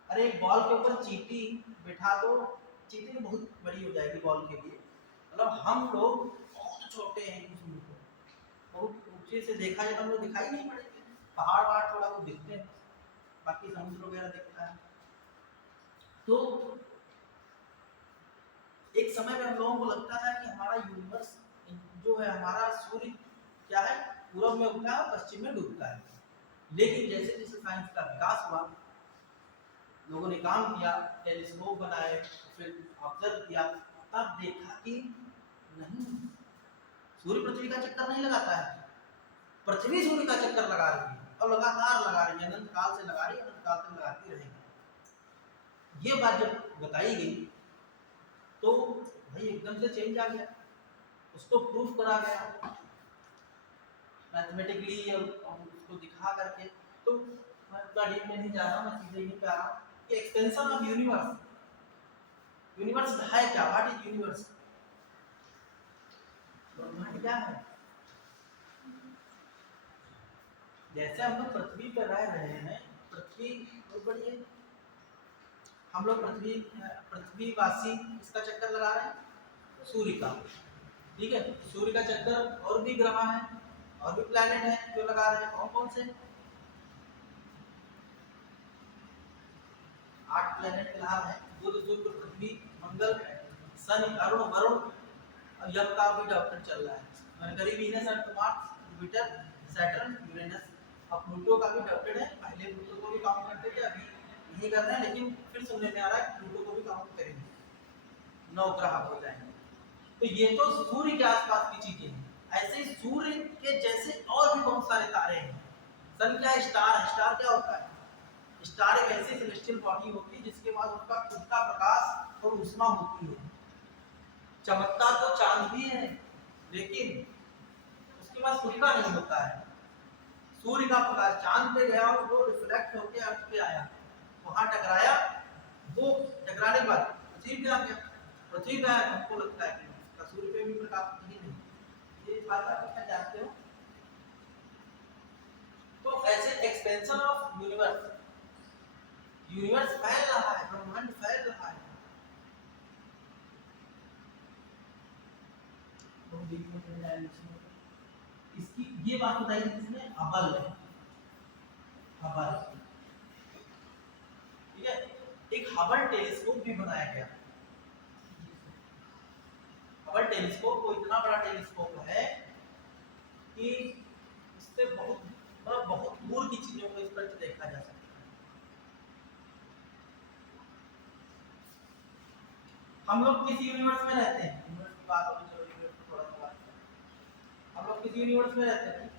अरे एक बॉल के ऊपर चींटी बिठा दो, चींटी तो बहुत बड़ी हो जाएगी बॉल के लिए, मतलब हम लोग बहुत छोटे हैं उसमें, बहुत ऊंचे से देखा जाए तो हम लोग दिखाई नहीं पड़ेंगे, पहाड़ वहाड़ थोड़ा बहुत दिखते हैं, बाकी समुद्र वगैरह दिखता है। तो एक समय में हम लोगों को लगता था कि हमारा यूनिवर्स जो है, हमारा सूर्य क्या है, पूरब में उगता है पश्चिम में डूबता है। लेकिन जैसे जैसे साइंस का विकास हुआ, लोगों ने काम किया, टेलीस्कोप बनाए, फिर ऑब्जर्व किया, तब देखा कि नहीं, सूर्य पृथ्वी का चक्कर नहीं लगाता है, पृथ्वी सूर्य का चक्कर लगा रही है और लगातार लगा रही है, अनंत काल से लगा रही है, अनंत काल तक लगाती रहेगी। ये बात जब बताई गई तो भाई एकदम से चेंज आ गया, उसको प्रूफ करा गया मैथमेटिकली, उसको दिखा करके। तो मैं इतना डीप में नहीं जा रहा, मैं सीधे यहीं पे आ रहा हूँ कि एक्सटेंशन ऑफ यूनिवर्स, यूनिवर्स है क्या, व्हाट इज यूनिवर्स, ब्रह्मांड क्या है। जैसे हम लोग पृथ्वी पर रह रहे हैं, पृथ्वी बहुत बड़ी है, हम लोग पृथ्वीवासी इसका चक्कर लगा रहे हैं, सूर्य का, ठीक है। सूर्य का चक्कर और भी ग्रह हैं और भी प्लैनेट हैं जो लगा रहे हैं, कौन कौन से, 8 प्लैनेट फिलहाल हैं, बुध, शुक्र, पृथ्वी, मंगल, शनि, अरुण, वरुण, और यम का भी डेवलपमेंट चल रहा है, मरकरी, वीनस, अर्थ, मार्स, जुपिटर, सैटर्न, यूरेनस। अब प्लूटो का भी डेवलपमेंट है, पहले प्लूटो को भी काउंट करते थे, अभी नहीं कर रहे हैं, लेकिन फिर सुनने में आ रहा है प्लूटो को भी काउंट करेंगे, 9 ग्रह हो जाएंगे। तो ये तो सूर्य के आसपास की चीजें हैं। ऐसे ही सूर्य के जैसे और भी बहुत सारे तारे हैं। सन क्या है, स्टार है। स्टार क्या होता है, स्टार एक ऐसी सेलेस्टियल बॉडी होती है जिसके पास उसका खुद का प्रकाश और ऊष्मा होती है। चमकता तो चांद भी है, लेकिन उसके पास खुद का नहीं होता है। सूर्य का प्रकाश चांद पे गया और वो रिफ्लेक्ट होकर अर्थ पे आया, वहां टकराया, वो टकराने के बाद पृथ्वी पे आ गया, पृथ्वी पे आया, हमको लगता है कि सूर्य पे भी प्रकाश नहीं। ये बात आप क्या जानते हो। तो ऐसे एक्सपेंशन ऑफ यूनिवर्स, यूनिवर्स फैल रहा है, ब्रह्मांड फैल रहा है। इसकी ये बात बताई जिसने हबल है, हबल, ठीक है। एक हबल टेलीस्कोप भी बनाया गया। हबल टेलीस्कोप को इतना बड़ा टेलीस्कोप है कि इससे बहुत दूर की चीजों को इस पर देखा जा सकता है। हम लोग किस यूनिवर्स में रहते हैं, यूनिवर्स की बात होगी, चलो यूनिवर्स की थोड़ा सा बात करते हैं। हम लोग किस यूनिवर्स में रहते हैं,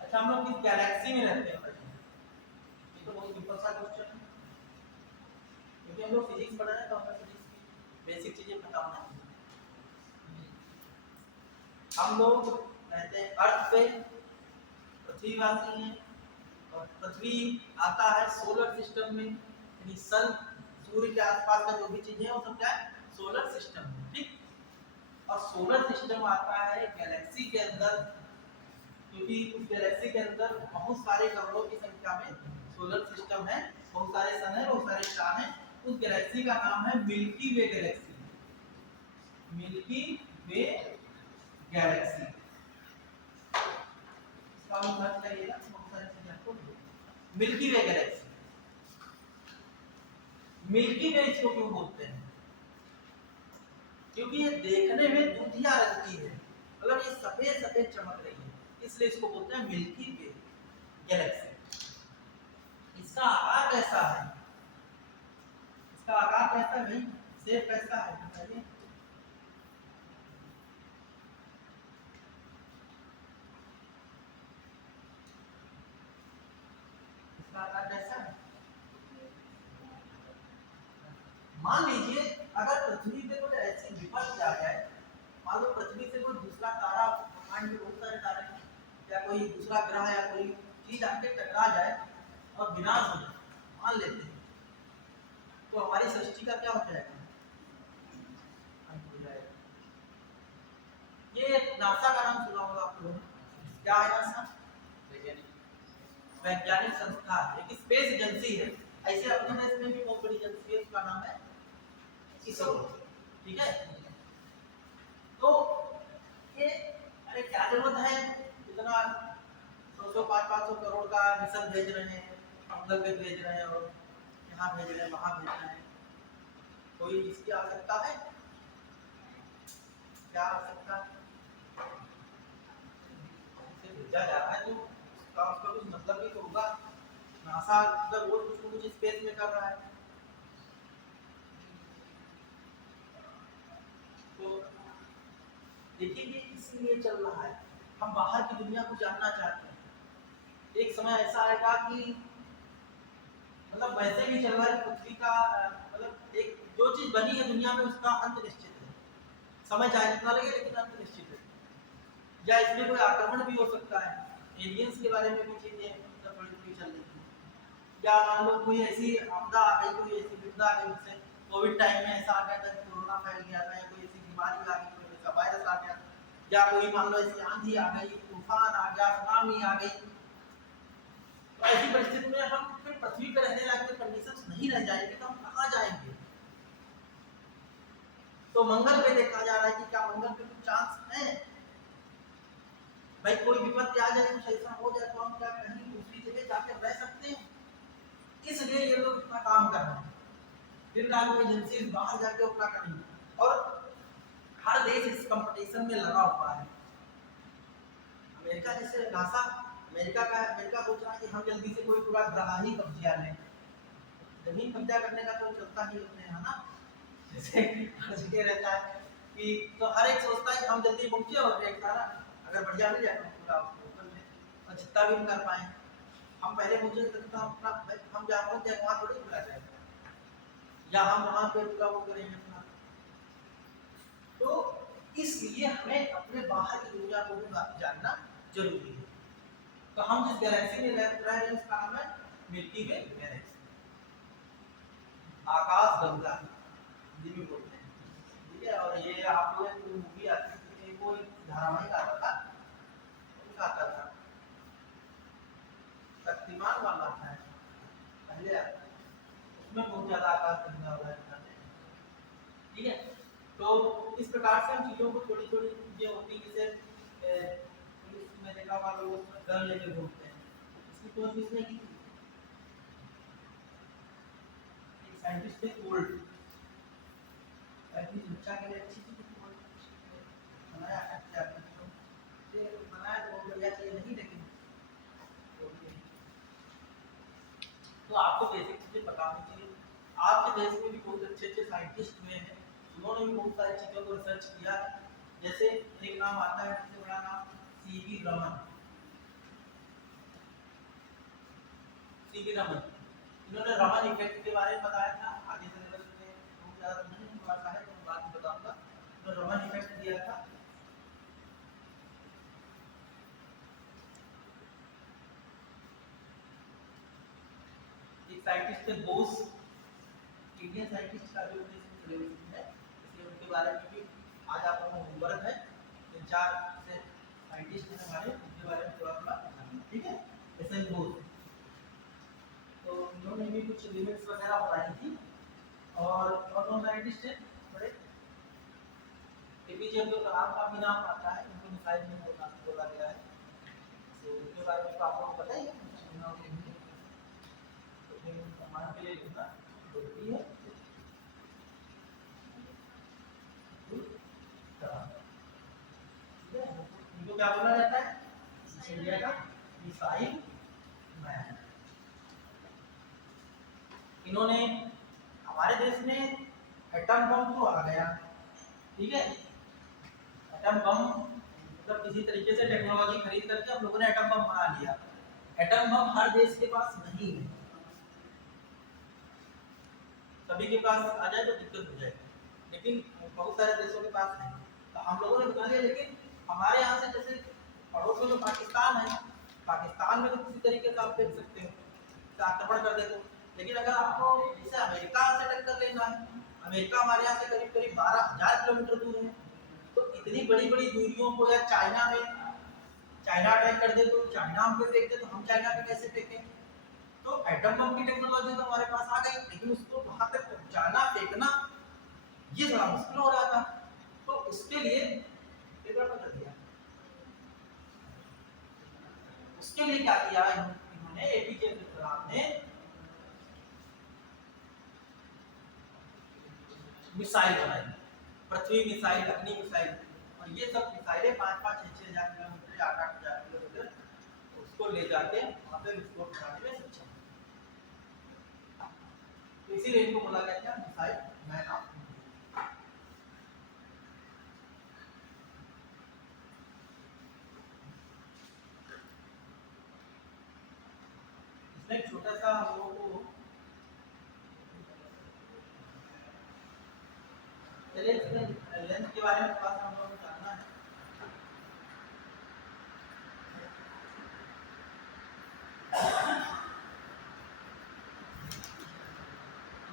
अच्छा हम लोग किस गैलेक्सी में रहते हैं, ये तो बहुत सिंपल सा क्वेश्चन है, क्योंकि हम लोग फिजिक्स पढ़ रहे हैं तो हमें फिजिक्स की बेसिक चीजें पता होना चाहिए। हम लोग रहते हैं अर्थ पे, पृथ्वीवासी हैं, और पृथ्वी आता है सोलर सिस्टम में, यानी सन, सूर्य के आसपास का जो भी चीजें हैं वो सब क्या है, सोलर सिस्टम में, ठीक। और सोलर सिस्टम आता है गैलेक्सी के अंदर, क्योंकि उस गैलेक्सी के अंदर बहुत सारे करोड़ों की संख्या में सोलर सिस्टम है, बहुत सारे सन है, बहुत सारे स्टार हैं। उस गैलेक्सी का नाम है मिल्की वे गैलेक्सी, मिल्की वे गैलेक्सी। इसका मतलब करिएगा, बहुत सारे चीजें आपको मिल्की वे गैलेक्सी। मिल्की वे इसको क्यों बोलते हैं, क्योंकि ये देखने में दूधिया रंग की है, मतलब ये सफेद सफेद चमक रही है, इसलिए इसको बोलते हैं मिल्की वे गैलेक्सी। इसका आकार कैसा है, इसका आकार कैसा है भाई, शेप कैसा है बताइए। इसका आकार कैसा है, मान लीजिए अगर पृथ्वी पे कोई ऐसी विपत्ति आ जाए, मान लो पृथ्वी से कोई दूसरा तारा, ब्रह्मांड में बहुत सारे तारे हैं, या कोई दूसरा ग्रह या कोई चीज आके टकरा जाए और विनाश हो जाए, मान लेते हैं, तो हमारी सृष्टि का क्या हो जाएगा, अंत हो जाएगा। ये नासा का नाम सुना होगा आप लोगों ने, क्या है नासा, वैज्ञानिक संस्था, एक स्पेस एजेंसी है। ऐसे अपने देश में भी बहुत बड़ी एजेंसी है, उसका नाम है इसरो, ठीक है। जरूरत है इतना 100-500 करोड़ का मिशन भेज रहे हैं, मंगल पे भेज रहे हैं और यहाँ भेज रहे हैं, वहाँ भेज रहे हैं, कोई इसकी आवश्यकता है? क्या आवश्यकता? इसे भेजा जा रहा है तो उसका कुछ मतलब भी तो होगा। नासा अगर रोज कुछ न कुछ स्पेस में कर रहा है तो देखिए ये इसीलिए चल रहा है, हम बाहर की दुनिया को जानना चाहते हैं। एक समय ऐसा आएगा कि मतलब वैसे भी चल रहा है पृथ्वी का मतलब एक जो चीज बनी है दुनिया में उसका अंत निश्चित है, समय चाहे जितना लगे लेकिन अंत निश्चित है। या इसमें कोई आक्रमण भी हो सकता है, एलियंस के बारे में भी चीजें मतलब थोड़ी थोड़ी चल रही थी, या मान लो कोई ऐसी आपदा आ गई, कोई ऐसी विपदा आ गई, जैसे कोविड टाइम में ऐसा आ गया था, कोरोना फैल गया था, या कोई ऐसी बीमारी आ गई, कोई ऐसा वायरस आ गया, या कोई मान लो ऐसी आंधी आ गई, तूफान आ गया, सुनामी आ गई, तो ऐसी परिस्थिति में हम फिर पृथ्वी पर रहने लायक कंडीशंस नहीं रह जाएंगे तो हम कहाँ जाएंगे? तो मंगल पे देखा जा रहा है कि क्या मंगल पे कुछ चांस है? भाई कोई विपत्ति आ जाए, कुछ ऐसा हो जाए तो हम क्या कहीं दूसरी जगह जाकर रह सकते हैं? इसलिए ये लोग इतना काम कर रहे हैं, दिन रात में एजेंसी बाहर जाके अपना करेंगे और हर देश इस कंपटीशन में लगा हुआ है। अमेरिका जैसे नासा, अमेरिका सोच रहा है कि हम जल्दी से कोई पूरा ग्रह ही कब्जा लें। जमीन कब्जा करने का तो चलता ही अपने यहाँ ना, जैसे हर जगह रहता है कि तो हर एक सोचता है कि हम जल्दी पहुंचे और एक सारा अगर बढ़िया मिल जाए तो पूरा उसको कर ले और जितना भी हम कर पाए। हम पहले मुझे लगता अपना हम जहाँ पहुंच जाए वहाँ थोड़ी बुला जाएगा, या हम वहाँ पे पूरा वो करेंगे अपना। तो इसलिए हमें अपने बाहर की दुनिया को भी जानना जरूरी है। तो हम जिस गैलेक्सी में रह रहे हैं उसका नाम है मिल्की वे गैलेक्सी, आकाश गंगा हिंदी में बोलते हैं, ठीक है। और ये आप लोग एक मूवी आती थी, वो धारावाहिक आता था, उसका आता था शक्तिमान वाला था पहले आता, उसमें बहुत ज्यादा आकाश गंगा वाला दिखाते हैं, ठीक है। तो इस प्रकार से हम चीजों को थोड़ी थोड़ी चीजें होती हैं, जैसे पुलिस में देखा हुआ लोग उसमें गन लेके घूमते हैं, इसकी खोज किसने की थी? एक साइंटिस्ट थे कोल्ड, अपनी शिक्षा के लिए अच्छी चीज बनाया, अच्छा बनाया तो बहुत बढ़िया चीज नहीं, लेकिन तो आपको बेसिक चीजें पता होनी चाहिए। आपके देश में भी बहुत अच्छे अच्छे साइंटिस्ट हुए हैं, उन्होंने भी बहुत सारी चीजों को रिसर्च किया है। जैसे एक नाम आता है, सबसे बड़ा नाम सीवी रमन, सीवी रमन, इन्होंने रमन इफेक्ट के बारे में बताया था। आगे सिलेबस में बहुत ज्यादा नहीं पढ़ा है तो बाद में बताऊंगा। तो रमन इफेक्ट दिया था, एक साइंटिस्ट थे बोस, इंडियन साइंटिस्ट का जो सिलेबस है, इसलिए उनके बारे में भी आज आप लोगों को होमवर्क है, तीन चार से साइंटिस्ट हैं हमारे, उनके बारे में थोड़ा थोड़ा जानना, ठीक है। एस एन बोस, तो इन्होंने भी कुछ लिमिट्स वगैरह बताई थी। और कौन साइंटिस्ट है बड़े? एपीजे अब्दुल कलाम का भी नाम आता है, उनको मिसाइल में बोला गया है, तो उनके बारे में तो आप लोगों को पता ही है, सम्मान के लिए लिखना जरूरी है। इनको क्या बोला जाता है? इंडिया का मिसाइल मैन। इन्होंने हमारे देश में एटम बम तो आ गया, ठीक है, एटम बम मतलब किसी तरीके से टेक्नोलॉजी खरीद करके हम लोगों ने एटम बम बना लिया। एटम बम हर देश के पास नहीं है, सभी के पास आ जाए तो दिक्कत हो जाएगी, लेकिन बहुत सारे देशों के पास नहीं। तो हम लोगों ने बना लिया, लेकिन हमारे यहाँ से जैसे पड़ोस में जो पाकिस्तान है, पाकिस्तान में तो किसी तरीके से आप देख सकते हो आक्रमण कर दे तो, लेकिन अगर आपको जैसे अमेरिका से टक्कर लेना है, अमेरिका हमारे यहाँ से करीब करीब 12,000 किलोमीटर दूर है, तो इतनी बड़ी बड़ी दूरियों को, या चाइना में चाइना अटैक कर दे तो चाइना हम पे फेंक दे तो हम चाइना पे कैसे फेंकें? तो एटम बम की टेक्नोलॉजी तो हमारे पास आ गई, लेकिन उसको वहां तक पहुंचाना, फेंकना ये थोड़ा मुश्किल हो रहा था। तो उसके लिए कर दिया, उसके लिए क्या किया इन्होंने, एपीजे अब्दुल कलाम ने मिसाइल बनाई, पृथ्वी मिसाइल, अग्नि मिसाइल, और ये सब मिसाइलें 5-5, 6-6 हजार किलोमीटर, 8-8 हजार किलोमीटर उसको ले जाके वहां पे विस्फोट कराने में सक्षम, इसीलिए इनको बोला गया था मिसाइल मैन ऑफ इंडिया। इसमें छोटा सा हम लोगों को लेंथ के बारे में थोड़ा सा हम लोगों को जानना है।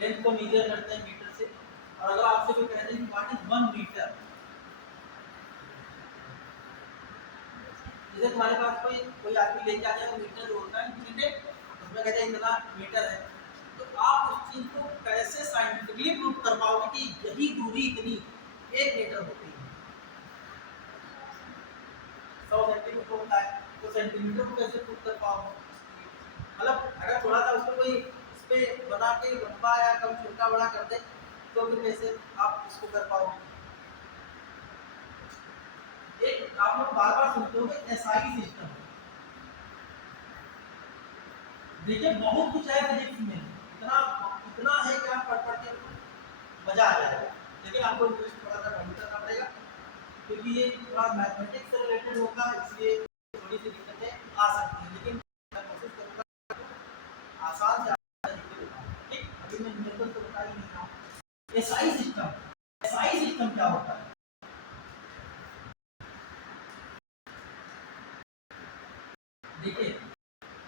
लेंथ को मेजर करते हैं मीटर से, और अगर आपसे कोई कहते हैं कि व्हाट इज 1 मीटर, जैसे तुम्हारे पास कोई आदमी लेके आ जाएगा मीटर जो होता है, ठीक है, उसमें कहते हैं इतना मीटर है, तो आप उस चीज को कैसे साइंटिफिकली प्रूव कर पाओगे कि यही दूरी इतनी 1 मीटर होती है। 100 सेंटीमीटर होता है, तो सेंटीमीटर को कैसे प्रूव कर पाओगे? मतलब अगर थोड़ा सा उसको कोई इस पे बना के लंबा या कम छोटा बड़ा कर दे तो फिर कैसे आप इसको कर पाओगे? एक आप लोग बार बार सुनते होंगे एसआई सिस्टम, देखिए बहुत कुछ है फिजिक्स में, इतना इतना है कि आप पढ़ के मजा आ जाएगा, लेकिन आपको इंटरेस्ट थोड़ा सा डेवलप करना पड़ेगा, क्योंकि ये थोड़ा मैथमेटिक्स से रिलेटेड होगा, इसलिए थोड़ी सी दिक्कतें आ सकती हैं, लेकिन मैं कोशिश करूँगा आसान से ठीक। अभी मैं न्यूमेरिकल तो बता ही नहीं रहा हूँ। एसआई सिस्टम क्या होता है? देखिए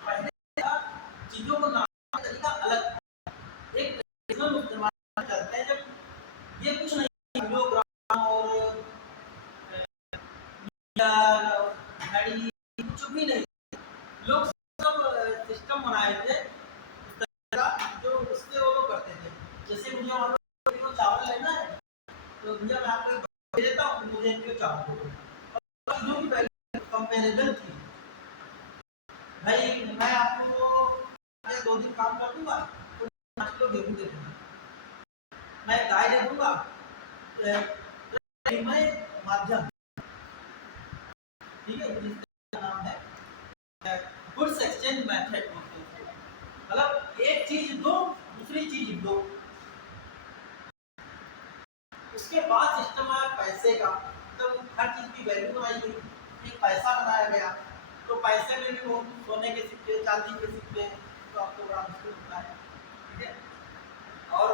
पहले चीजों को नापने का तरीका अलग था, एक ट्रेडिशनल जमाना चलते हैं जब ये कुछ नहीं किलोग्राम और घड़ी कुछ भी नहीं, लोग सब सिस्टम बनाए थे जो उससे वो लोग करते थे, जैसे मुझे मान लो किलो चावल लेना है तो भैया मैं आपको दे देता हूँ, मुझे 1 किलो चावल दो, और चीजों की वैल्यू कंपेरेबल थी, भाई मैं आपको 2 दिन काम कर दूंगा तो 5 किलो गेहूं दे दूंगा, मैं गाय दे दूंगा, विनिमय माध्यम, ठीक है, जिसका नाम है गुड्स एक्सचेंज मेथड, मतलब एक चीज दो दूसरी चीज दो। उसके बाद सिस्टम आया पैसे का, तो हर चीज की वैल्यू बनाई गई, एक पैसा बनाया गया, तो पैसे में भी वो सोने के सिक्के, चांदी के सिक्के, तो आपको बड़ा मुश्किल होता है, ठीक है, और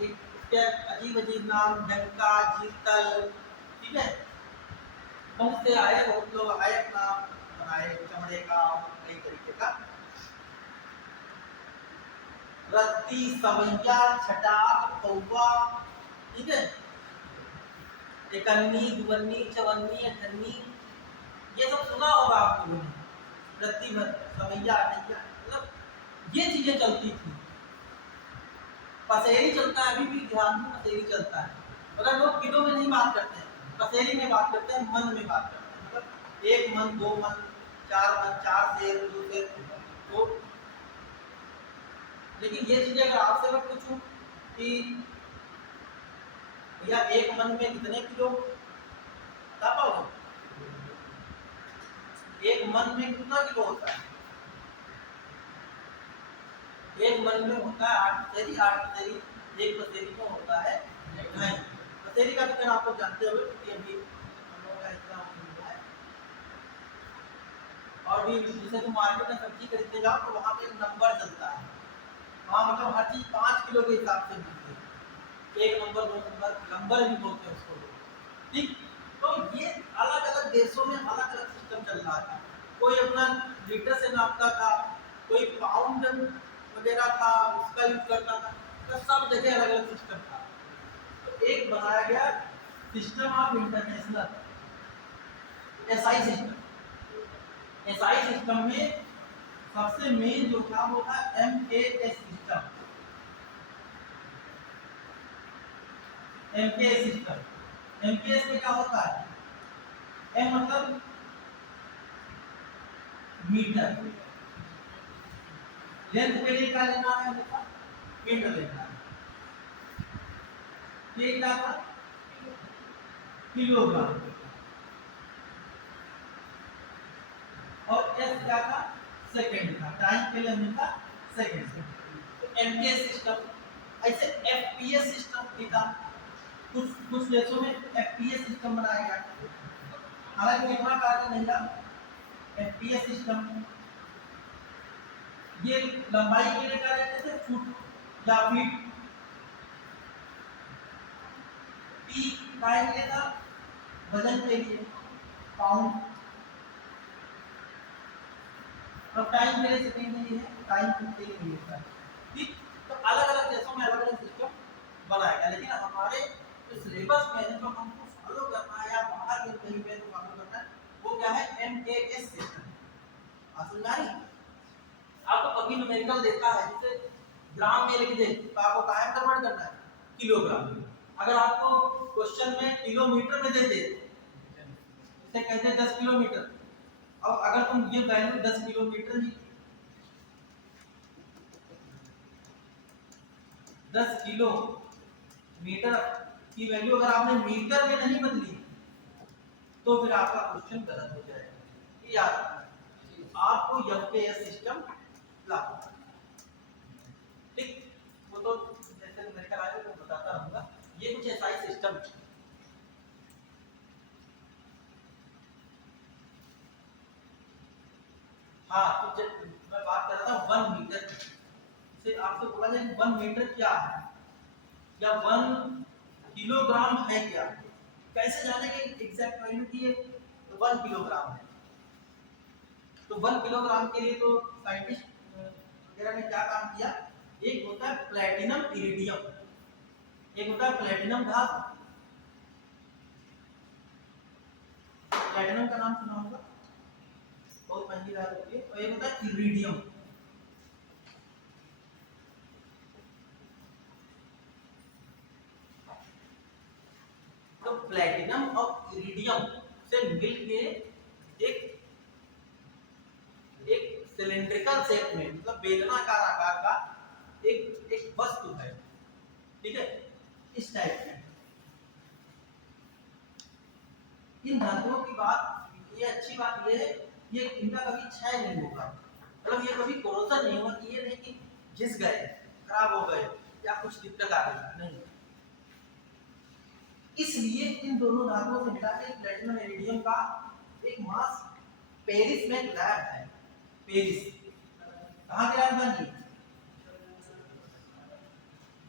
एक इसके अजीब अजीब नाम, डंका, जीतल, ठीक है, बहुत से आए, बहुत लोग आए अपना बनाए चमड़े का कई तरीके का, रत्ती, सवैया, छटाक, पौवा, ठीक है, एकन्नी, दुवन्नी, चवन्नी, अठन्नी, ये सब सुना होगा आप लोगों ने, रत्ती भर, सवैया, अठैया, मतलब ये चीजें चलती थी। पसेरी चलता है, अभी भी ध्यान में पसेरी चलता है, अगर लोग किलो में नहीं बात करते हैं, पसेरी में बात करते हैं, मन में बात करते हैं, मतलब 1 मन, 2 मन, 4 मन, 4 सेर, 2 सेर, तो लेकिन ये चीजें अगर आपसे मैं पूछूं कि भैया 1 मन में कितने किलो, बता पाओगे? 1 मन में कितना किलो होता है? 1 मन में होता है 8 पसेरी, 8 पसेरी, 1 पसेरी में होता है नहीं, पसेरी का वितरण आप लोग जानते हो, क्योंकि अभी हम लोगों का इतना हुआ है, और भी जैसे तुम मार्केट में सब्जी खरीदने जाओ तो वहाँ पे एक नंबर चलता है, वहाँ मतलब हर चीज 5 किलो के हिसाब से मिलती है, 1 नंबर 2 नंबर, नंबर भी बोलते हैं उसको, ठीक। तो ये अलग अलग देशों में अलग अलग सिस्टम चल रहा था, कोई अपना लीटर से नापता था, कोई पाउंड वगैरह था उसका यूज करता था, तो सब जगह अलग अलग सिस्टम था, तो एक बनाया गया system of international SI system. SI system में सबसे मेन जो था वो था MKS system, MKS system. MKS में क्या होता है? एम मतलब मीटर। लेंथ के लिए क्या लेना है हमें? मीटर लेना है। ये क्या था? किलोग्राम। और एस क्या था? सेकंड था। टाइम के लिए हमेशा सेकंड। तो एमकेएस सिस्टम, ऐसे एफपीएस सिस्टम भी था। कुछ कुछ देशों में एफपीएस सिस्टम बनाया गया, हालांकि इतना कार्य नहीं था। एफपीएस सिस्टम ये लंबाई के लिए क्या लेते थे? फुट या फीट। पी काय के लिए था? वजन के लिए, पाउंड। और टाइम के लिए सेकंड के लिए है, टाइम के लिए होता है। ठीक, तो अलग अलग देशों में अलग अलग सिस्टम बनाया गया, लेकिन हमारे जो सिलेबस में है जो हमको फॉलो करना है या बाहर के कहीं पे फॉलो करना है, वो क्या है? MKS system. समझ आ रही? आपको कभी न्यूमेरिकल देता है, जैसे ग्राम में लिख दे तो आपको कायम कन्वर्ट करना है किलोग्राम। अगर आपको क्वेश्चन में किलोमीटर में दे दे, इसे कहते हैं 10 किलोमीटर। अब अगर तुम ये वैल्यू 10 किलोमीटर ही 10 किलोमीटर की वैल्यू अगर आपने मीटर में नहीं बदली तो फिर आपका क्वेश्चन गलत हो जाएगा। याद रखना, आपको एमकेएस सिस्टम लागू करना है। ठीक, वो तो जैसे मेरे ख्याल आएगा तो बताता रहूंगा। ये कुछ ऐसा ही सिस्टम है। हाँ, तो मैं बात कर रहा था 1 मीटर की। जैसे आपसे बोला जाए 1 मीटर क्या है या 1 किलोग्राम है क्या, कैसे जानेंगे एग्जैक्ट वैल्यू की है? तो 1 किलोग्राम है। तो 1 किलोग्राम के लिए तो साइंटिस्ट वगैरह ने क्या काम किया? एक होता है प्लैटिनम इरिडियम, एक होता है प्लैटिनम धातु। प्लैटिनम का नाम सुना होगा, बहुत महंगी धातु होती है। और एक होता है इरिडियम। तो प्लैटिनम और इरिडियम से मिलके एक एक सिलिंड्रिकल शेप में, मतलब बेलनाकार आकार का एक वस्तु है। ठीक है, इस टाइप में। इन धातुओं की बात, ये अच्छी बात ये है, ये इनका कभी क्षय नहीं होगा, मतलब ये कभी कोरोजन नहीं होगा। ये नहीं कि घिस गए, खराब हो गए या कुछ दिक्कत आ गई, नहीं। इसलिए इन दोनों धातुओं से मिला के प्लैटिनम इरिडियम का एक मास पेरिस में लैब है। पेरिस कहाँ की लैब बनी?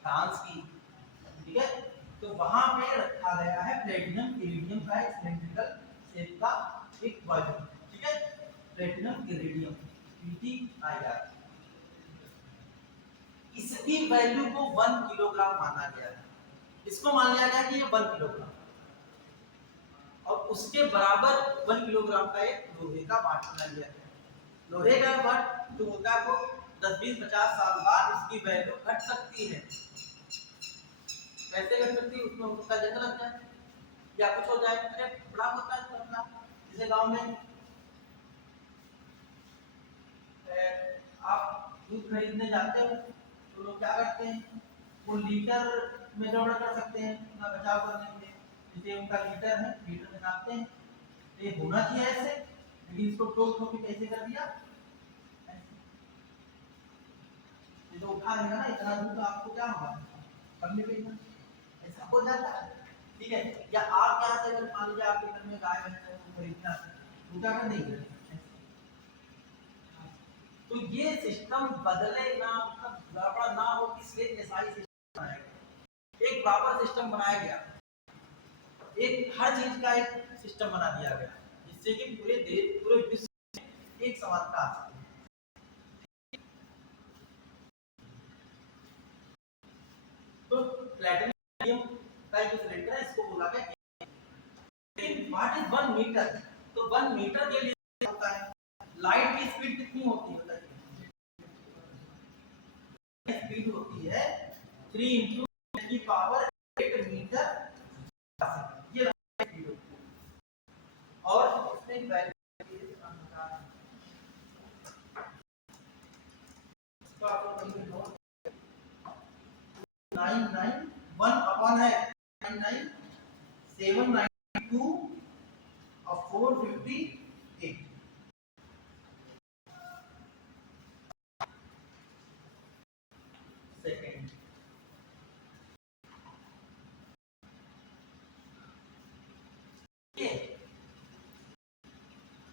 फ्रांस की। ठीक है, तो वहां पे रखा गया है प्लैटिनम इरिडियम का एक सिलिंड्रिकल शेप का एक वॉल्यूम। ठीक है, प्लैटिनम इरिडियम PtIr। इसकी वैल्यू को 1 किलोग्राम माना गया है। इसको मान लिया गया कि ये 1 किलोग्राम, और उसके बराबर 1 किलोग्राम का एक लोहे का बाट बना लिया गया। लोहे का बाट जो होता है वो 10, 20, 50 साल बाद इसकी वैल्यू घट सकती है। कैसे घट सकती है? उसमें उसका जंग लग जाए या कुछ हो जाए। अरे बड़ा होता है तो अपना, जैसे गांव में आप दूध खरीदने जाते हो तो लोग क्या करते हैं? वो लीटर में गड़बड़ कर सकते हैं अपना बचाव करने के लिए। जैसे उनका लीटर है, लीटर में नापते हैं, तो ये होना चाहिए ऐसे, लेकिन इसको टोक टोक के कैसे कर दिया? ये तो उठा लेगा ना इतना दूध, आपको क्या होगा? पढ़ने पे ऐसा हो जाता है। ठीक है, या आप यहाँ से अगर मान लीजिए आपके घर में गाय भैंस है, खरीदना है, उठा कर नहीं करें। तो ये सिस्टम बदले ना, मतलब गड़बड़ ना हो, इसलिए एसआई सिस्टम बनाया गया। एक प्रॉपर सिस्टम बनाया गया, एक हर चीज का एक सिस्टम बना दिया गया, जिससे कि पूरे देश, पूरे विश्व में एक समानता आ सके। तो प्लैटिनम का एक सिलेंडर है, इसको बोला गया। लेकिन व्हाट इज 1 मीटर? तो 1 मीटर के लिए होता है, लाइट की स्पीड कितनी होती है बताइए? स्पीड होती है 3 × 10 की पावर 8 मीटर। ये स्पीड होती है, और इसमें वैल्यू इसको आप लोग कहीं नोट 991 अपॉन है 99792 और 458 सेकेंड।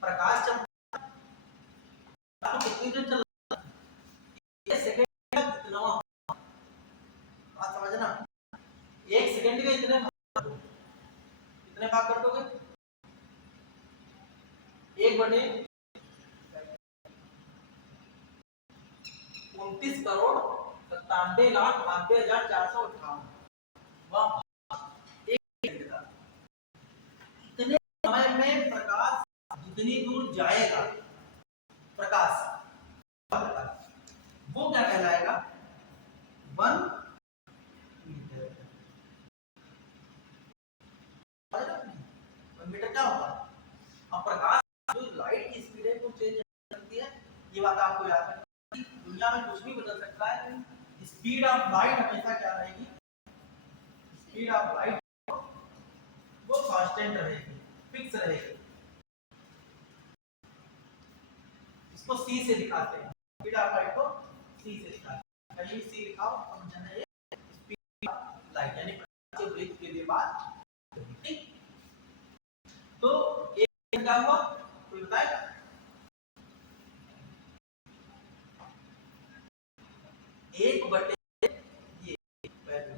प्रकाश जब कितनी देर चल सेकेंड कितना बात समझना, एक सेकेंड के इतने भाग कर दोगे, 1/29,97,92,458 इतने समय में प्रकाश जितनी दूर जाएगा प्रकाश वो क्या कहलाएगा 1 मीटर। 1 मीटर क्या होता है? अब प्रकाश जो लाइट की स्पीड है वो चेंज करती है, ये बात आपको याद रखना। दुनिया में कुछ भी बदल सकता है, स्पीड ऑफ लाइट हमेशा क्या रहेगी, स्पीड ऑफ लाइट वो कांस्टेंट रहेगी, फिक्स रहेगी। इसको सी से दिखाते हैं, स्पीड ऑफ लाइट को सी से दिखाते हैं। कहीं सी लिखाओ समझना, ये स्पीड ऑफ लाइट यानी प्रकाश के ब्रेक के लिए बात, ठीक। तो एक क्या हुआ कोई बताए, एक बटे ये वैल्यू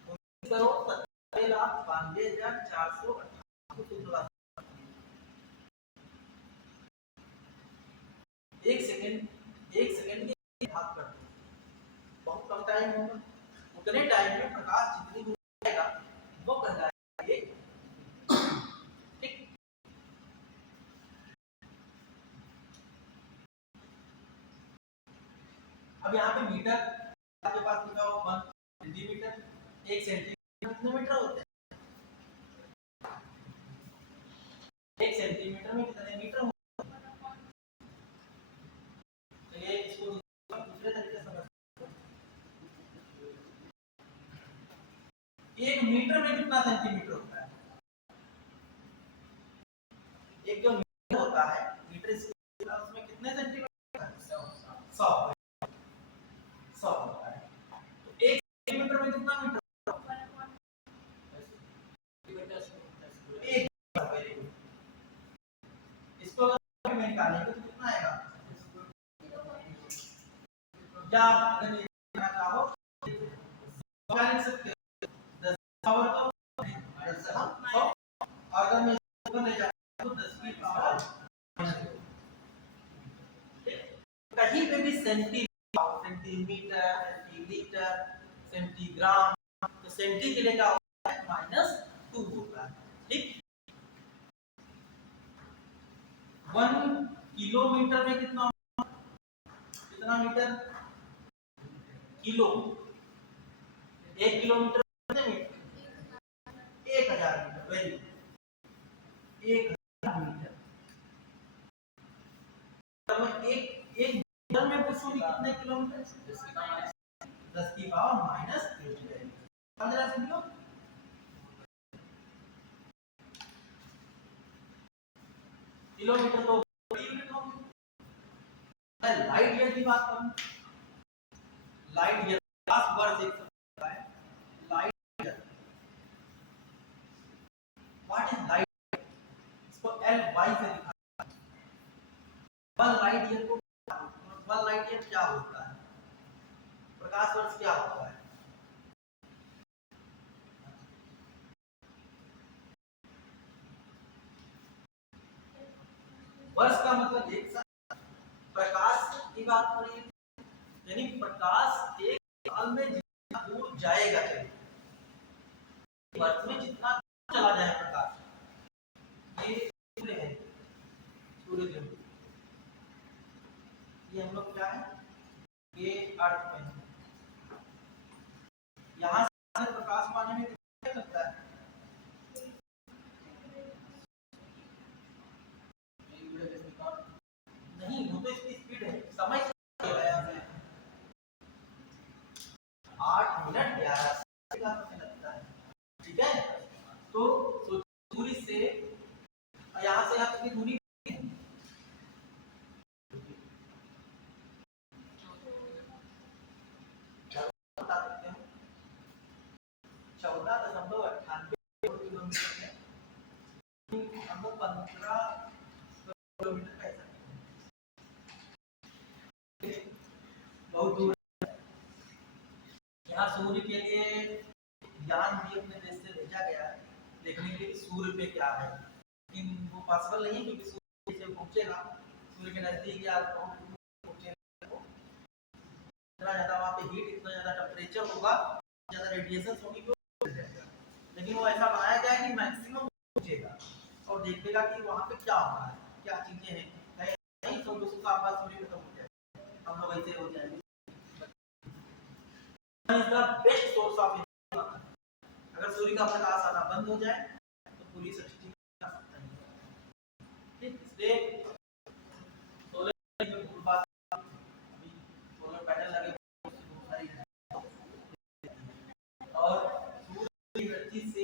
19,92,458 एक सेकंड के भाग कर दो, बहुत कम टाइम होगा, उतने टाइम में प्रकाश जितनी दूर जाएगा वो कहलाएगा ये, ठीक। अब यहाँ पे मीटर आपके पास लिखा हो 1 सेंटीमीटर, 1 सेंटीमीटर कितने मीटर होते हैं, 1 सेंटीमीटर में कितने मीटर होते हैं? चलिए इसको दूसरे तरीके से समझते हैं। 1 मीटर में कितना सेंटीमीटर होता है? एक जो मीटर होता है, मीटर स्क्वायर उसमें कितने सेंटीमीटर होता है? 100 होता है। तो 1 सेंटीमीटर में कितना मीटर होता है? 1। Very good. इसको अगर मैं निकालेंगे तो कितना आएगा, या अगर ये करना चाहो क्या लिख सकते हो, 10 पावर का 10 हम 100, और अगर मैं इसको ले जाऊं तो 10 की पावर कहीं पे भी सेंटीमीटर, सेंटीलीटर, सेंटीग्राम, तो सेंटी के लिए क्या होता है -2 होता है, ठीक। 1 किलोमीटर में कितना मीटर, किलो, 1 किलोमीटर कितने मीटर, 1000 मीटर, वेरी 1000 मीटर। तो मैं एक मीटर में पूछूं कि कितने किलोमीटर, 10 की पावर -3। समझ रहा समझो, किलोमीटर तो यूनिट होगी। लाइट ईयर की बात करूं, लाइट ईयर 10 वर्ष एक है, light year, what is light, इसको एल वाई से दिखा, 1 लाइट ईयर को 1 लाइट ईयर क्या होता है, प्रकाश वर्ष क्या होता है, वर्ष का मतलब एक साल, प्रकाश की बात करें यानी प्रकाश एक साल में जितना दूर जाएगा, वर्ष में जितना चला जाए प्रकाश, ये सूर्य है, सूर्यदेव, ये हम लोग क्या है, ये अर्थ में है, यहाँ से प्रकाश पाने में कितना लगता है, नहीं वो तो इसकी स्पीड है, समय वो 15 किलोमीटर का हिस्सा बहुत दूर। यहाँ सूर्य के लिए यान भी अपने देश से भेजा गया है देखने के लिए सूर्य पे क्या है, लेकिन वो पॉसिबल नहीं है क्योंकि सूर्य से पहुंचेगा, सूर्य के नजदीक या बहुत दूर पहुंचेगा, इतना ज्यादा वहाँ पे हीट, इतना ज्यादा टेम्परेचर होगा, ज्यादा रेडिएशन होगी, लेकिन वो ऐसा बनाया जाए कि मैक्सिमम पहुंचेगा और देखेगा कि वहाँ पे क्या हो रहा है, क्या चीजें हैं, नहीं तो दूसरे का आसपास सूर्य खत्म हो जाएगा, हम लोग ऐसे हो जाएंगे। बेस्ट सोर्स ऑफ, अगर सूर्य का प्रकाश आना बंद हो जाए तो पूरी सृष्टि का सकता नहीं, ठीक, इसलिए सोलर पैनल लगे और सूर्य की धरती से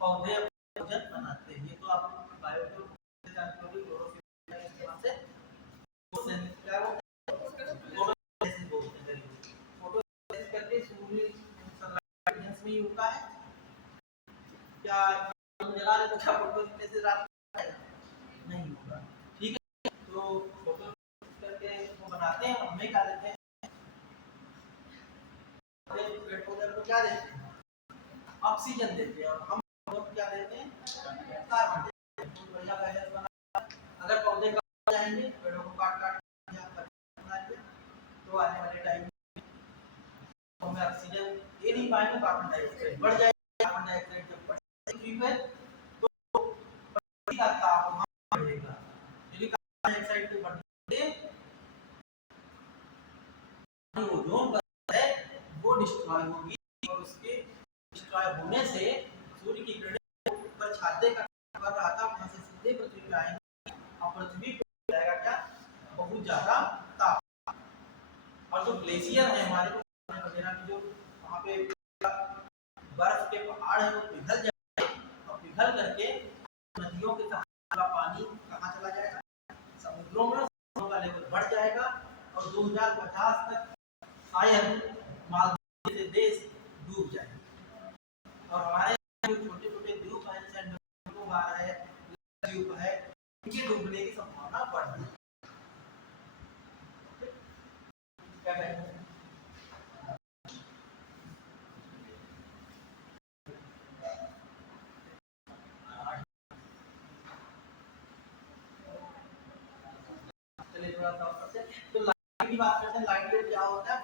पौधे भोजन बनाते हैं। ये तो आप बायोफ्यूल से जानते होंगे, क्लोरोफिल के इस्तेमाल से क्या फोटोसिंथेसिस बोलते हैं, फोटोसिंथेसिस करके सूर्य सनलाइट में ही होता है। क्या जला ले तो क्या फोटोसिंथेसिस रात नहीं होगा, ठीक है, तो फोटोसिंथेसिस करके वो बनाते हैं, हमें क्या देते हैं, पेड़ पौधे को क्या देते हैं, ऑक्सीजन देते हैं, और हम क्या देते हैं, कार्बन देते हैं। तो बढ़िया बैलेंस बना, अगर पौधे कट जाएंगे, पेड़ों को काट काट बनाएंगे तो आने वाले टाइम में हमें ऑक्सीजन दे नहीं पाएंगे, कार्बन डाइऑक्साइड बढ़ जाएगा, कार्बन डाइऑक्साइड जब बढ़ेगा तो पृथ्वी का तापमान बढ़ेगा, यदि कार्बन डाइऑक्साइड को बढ़ने ओजोन परत है वो डिस्ट्रॉय होगी, और उसके डिस्ट्रॉय होने से सूर्य की किरणें ऊपर छाते का कर रहा था, वहां से सीधे पृथ्वी पे आएंगी और पृथ्वी पे जाएगा क्या, बहुत ज्यादा ताप, और जो ग्लेशियर है हमारे वगैरह की, जो वहाँ पे बर्फ के पहाड़ है वो पिघल जाएंगे, और पिघल करके नदियों के सहारा पानी कहाँ चला जाएगा, समुद्रों में, समुद्रों का लेवल बढ़ जाएगा, और 2050 तक शायद मालदीव जैसे देश डूब जाएंगे, और हमारे जो छोटे छोटे द्वीप हैं, निकोबार है, द्वीप है, इनके डूबने की संभावना बढ़ रही है। क्या कहेंगे, चलिए थोड़ा सा तो लाइट की बात करते हैं। लाइट वेव क्या होता है,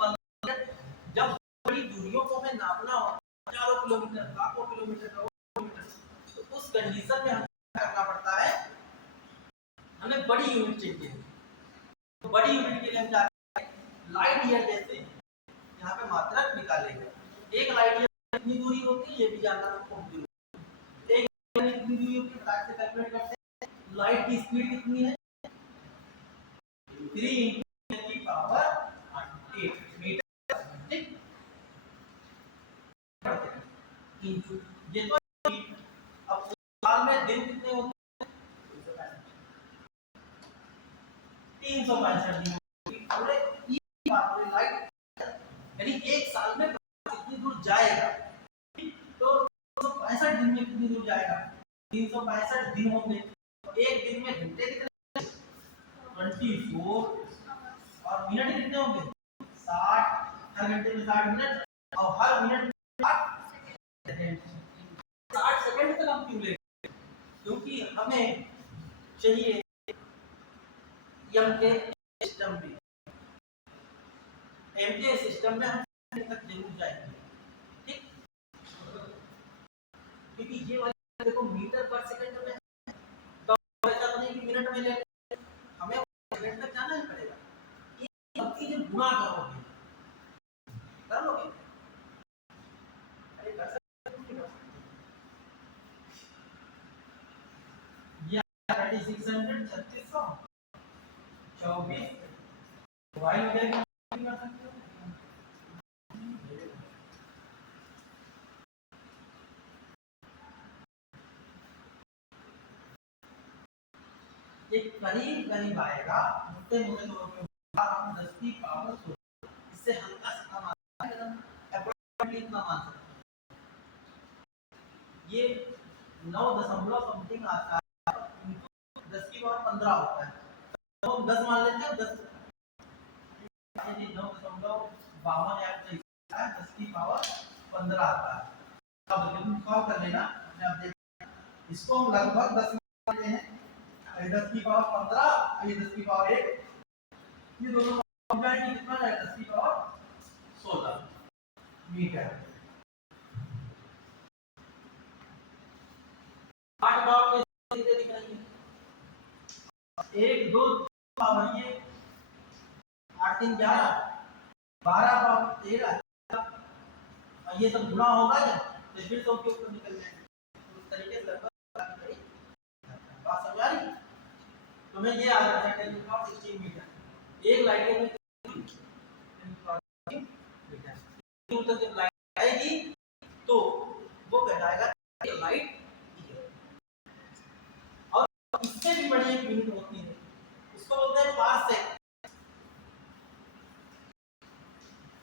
जब बड़ी दूरियों को हमें नापना हो, हजारों किलोमीटर, लाखों किलोमीटर, तो उस कंडीशन में हमें करना पड़ता है, हमें बड़ी यूनिट चाहिए, तो बड़ी यूनिट के लिए हम जाते हैं लाइट ईयर जैसे, यहाँ पे मात्रक निकालेंगे, एक लाइट ईयर कितनी दूरी होती है ये भी जानना बहुत जरूरी है, एक लाइट कितनी दूरी होती है फटाक से कैलकुलेट करते हैं, लाइट की स्पीड कितनी है, 3 × 10⁸ मीटर, ठीक, ये तो अब साल में दिन कितने होते हैं, 365 दिन, पूरे लाइट यानी एक साल में कितनी दूर जाएगा, तो 365 दिन में कितनी दूर जाएगा, 365 दिन होंगे, एक दिन में घंटे कितने, 24, और मिनट कितने होंगे, 60, हर घंटे में 60 मिनट, और हर मिनट में 60 सेकंड, 60 सेकंड तक हम क्यों लेंगे, क्योंकि हमें चाहिए एम के सिस्टम में, एम के सिस्टम में हम तक जरूर जाएंगे, ठीक, क्योंकि ये वाली देखो मीटर पर सेकंड में, तो ऐसा तो नहीं कि मिनट में ले, हमें सेकंड तक जाना ही पड़ेगा, ये सब चीजें गुणा करोगे, कर लोगे, अरे कर सकते हो, ये 3600 3600 24 वाई हो जाएगी, कर सकते हो, ये करीब करीब आएगा, मोटे मोटे तौर पे हम 10 की पावर 16, इससे हल्का सा मान अप्रोक्सीमेटली इतना मान सकते हैं, ये 9 दशमलव समथिंग आता है, तो हम 10 मान लेते हैं, 10 9.52 है, 10 की पावर 15 आता है। अब सॉल्व कर लेना, आप देख इसको हम लगभग 10 मान लेते हैं, ये 10 की पावर 15, ये 10 की पावर 1, ये दोनों कॉम्बिनेशन कितना है, 10 की पावर 16 मीटर। 8 पावर में सीधे दिख रही है, 1 2 पावर ये 8 3 11, 12 पावर 13, और ये सब गुणा होगा जब तो फिर 100 के ऊपर निकल जाएंगे। तो इस तरीके से लगभग बात समझ आ रही है। तो मैं ये आ रहा है 16 मीटर एक लाइट में मीटर जब लाइट आएगी तो वो कहलाएगा लाइट। और इससे भी बड़ी एक यूनिट होती है, उसको बोलते हैं पारसेक।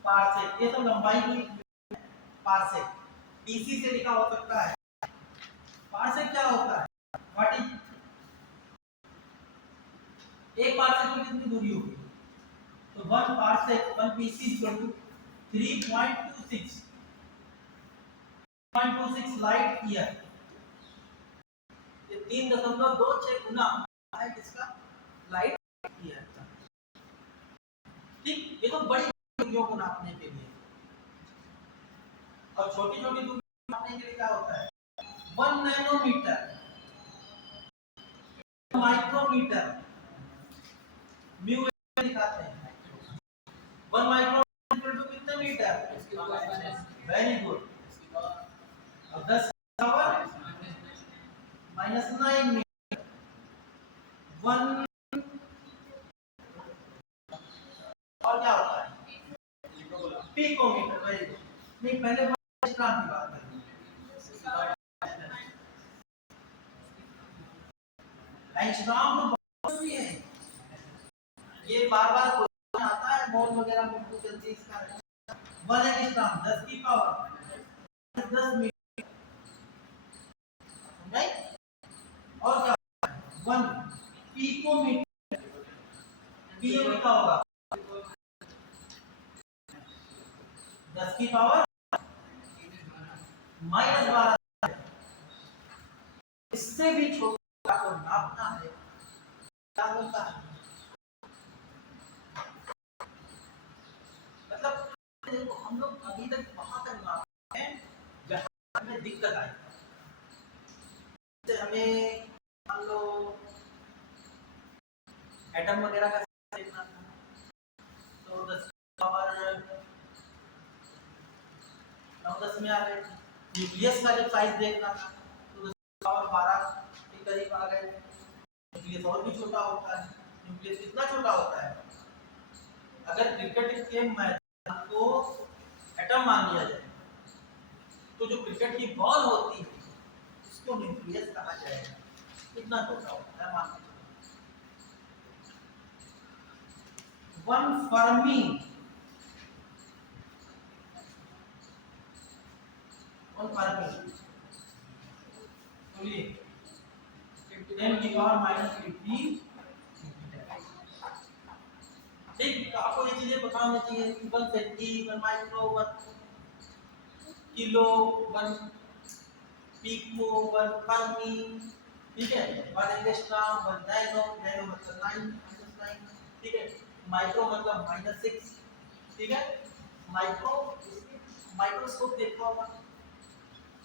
पारसेक ये तो लंबाई की पारसेक, डीसी से लिखा हो सकता है। पारसेक क्या होता है, व्हाट इज एक पारसेक में कितनी दूरी होगी, तो 1 parsec 1 PC equal to 3.26 light year. ये 3.26 गुना है किसका, लाइट ईयर का। ठीक, ये तो बड़ी दूरियों को नापने के लिए, और छोटी छोटी दूरी नापने के लिए क्या होता है, 1 नैनोमीटर, माइक्रोमीटर, म्यू दिखाते हैं। 1 माइक्रोमीटर इक्वल टू कितने मीटर, वेरी गुड, और 10 पावर -9 मीटर, 1 और क्या होता है, पिकोमीटर, वेरी गुड। नहीं पहले एंगस्ट्रॉम की बात करें, एंगस्ट्रॉम तो बहुत जरूरी है, ये बार बार क्वेश्चन आता है मोल वगैरह में, बहुत जल्दी इसका 1 एंगस्ट्रॉम 10 की पावर 10 मीटर, राइट। और क्या 1 पिकोमीटर, पीएम लिखा होगा 10 की पावर -12, इससे भी छोटा को नापना है, क्या बोलता है, मतलब देखो हम लोग अभी तक वहां तक नापते हैं जहां हमें दिक्कत आई, जैसे हमें मान लो एटम वगैरह का देखना था, तो 10 पावर 9-10 में आ गए। न्यूक्लियस का जब साइज देखना था तो 10 पावर 12 के करीब आ गए। न्यूक्लियस और भी छोटा होता है, न्यूक्लियस कितना छोटा होता है, अगर क्रिकेट के मैदान को एटम मान लिया जाए तो जो क्रिकेट की बॉल होती है उसको न्यूक्लियस कहा जाएगा, कितना छोटा होता है मान लीजिए। 1 फर्मी, 1 फर्मी बोलिए 10 की पावर -18। ठीक, तो आपको ये चीजें पता होनी चाहिए, 1 centi, 1 micro, 1 kilo, 1 pico, 1 fermi, ठीक है, 1 एंगस्ट्रॉम, 1 नैनो, नैनो मतलब 9, ठीक है, माइक्रो मतलब -6, ठीक है। माइक्रो माइक्रोस्कोप देखा होगा,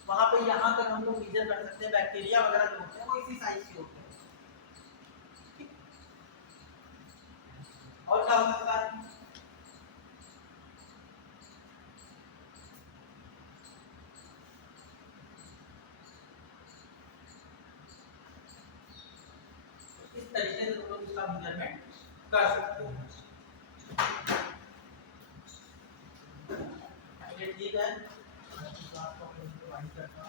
वहां पे यहाँ तक हम लोग मेजर कर सकते हैं, बैक्टीरिया वगैरह जो होते हैं वो इसी साइज के होते हैं। और क्या हो सकता है, इस तरीके से तुम लोग इसका मेजरमेंट कर सकते हो। ये ठीक है, आपको करना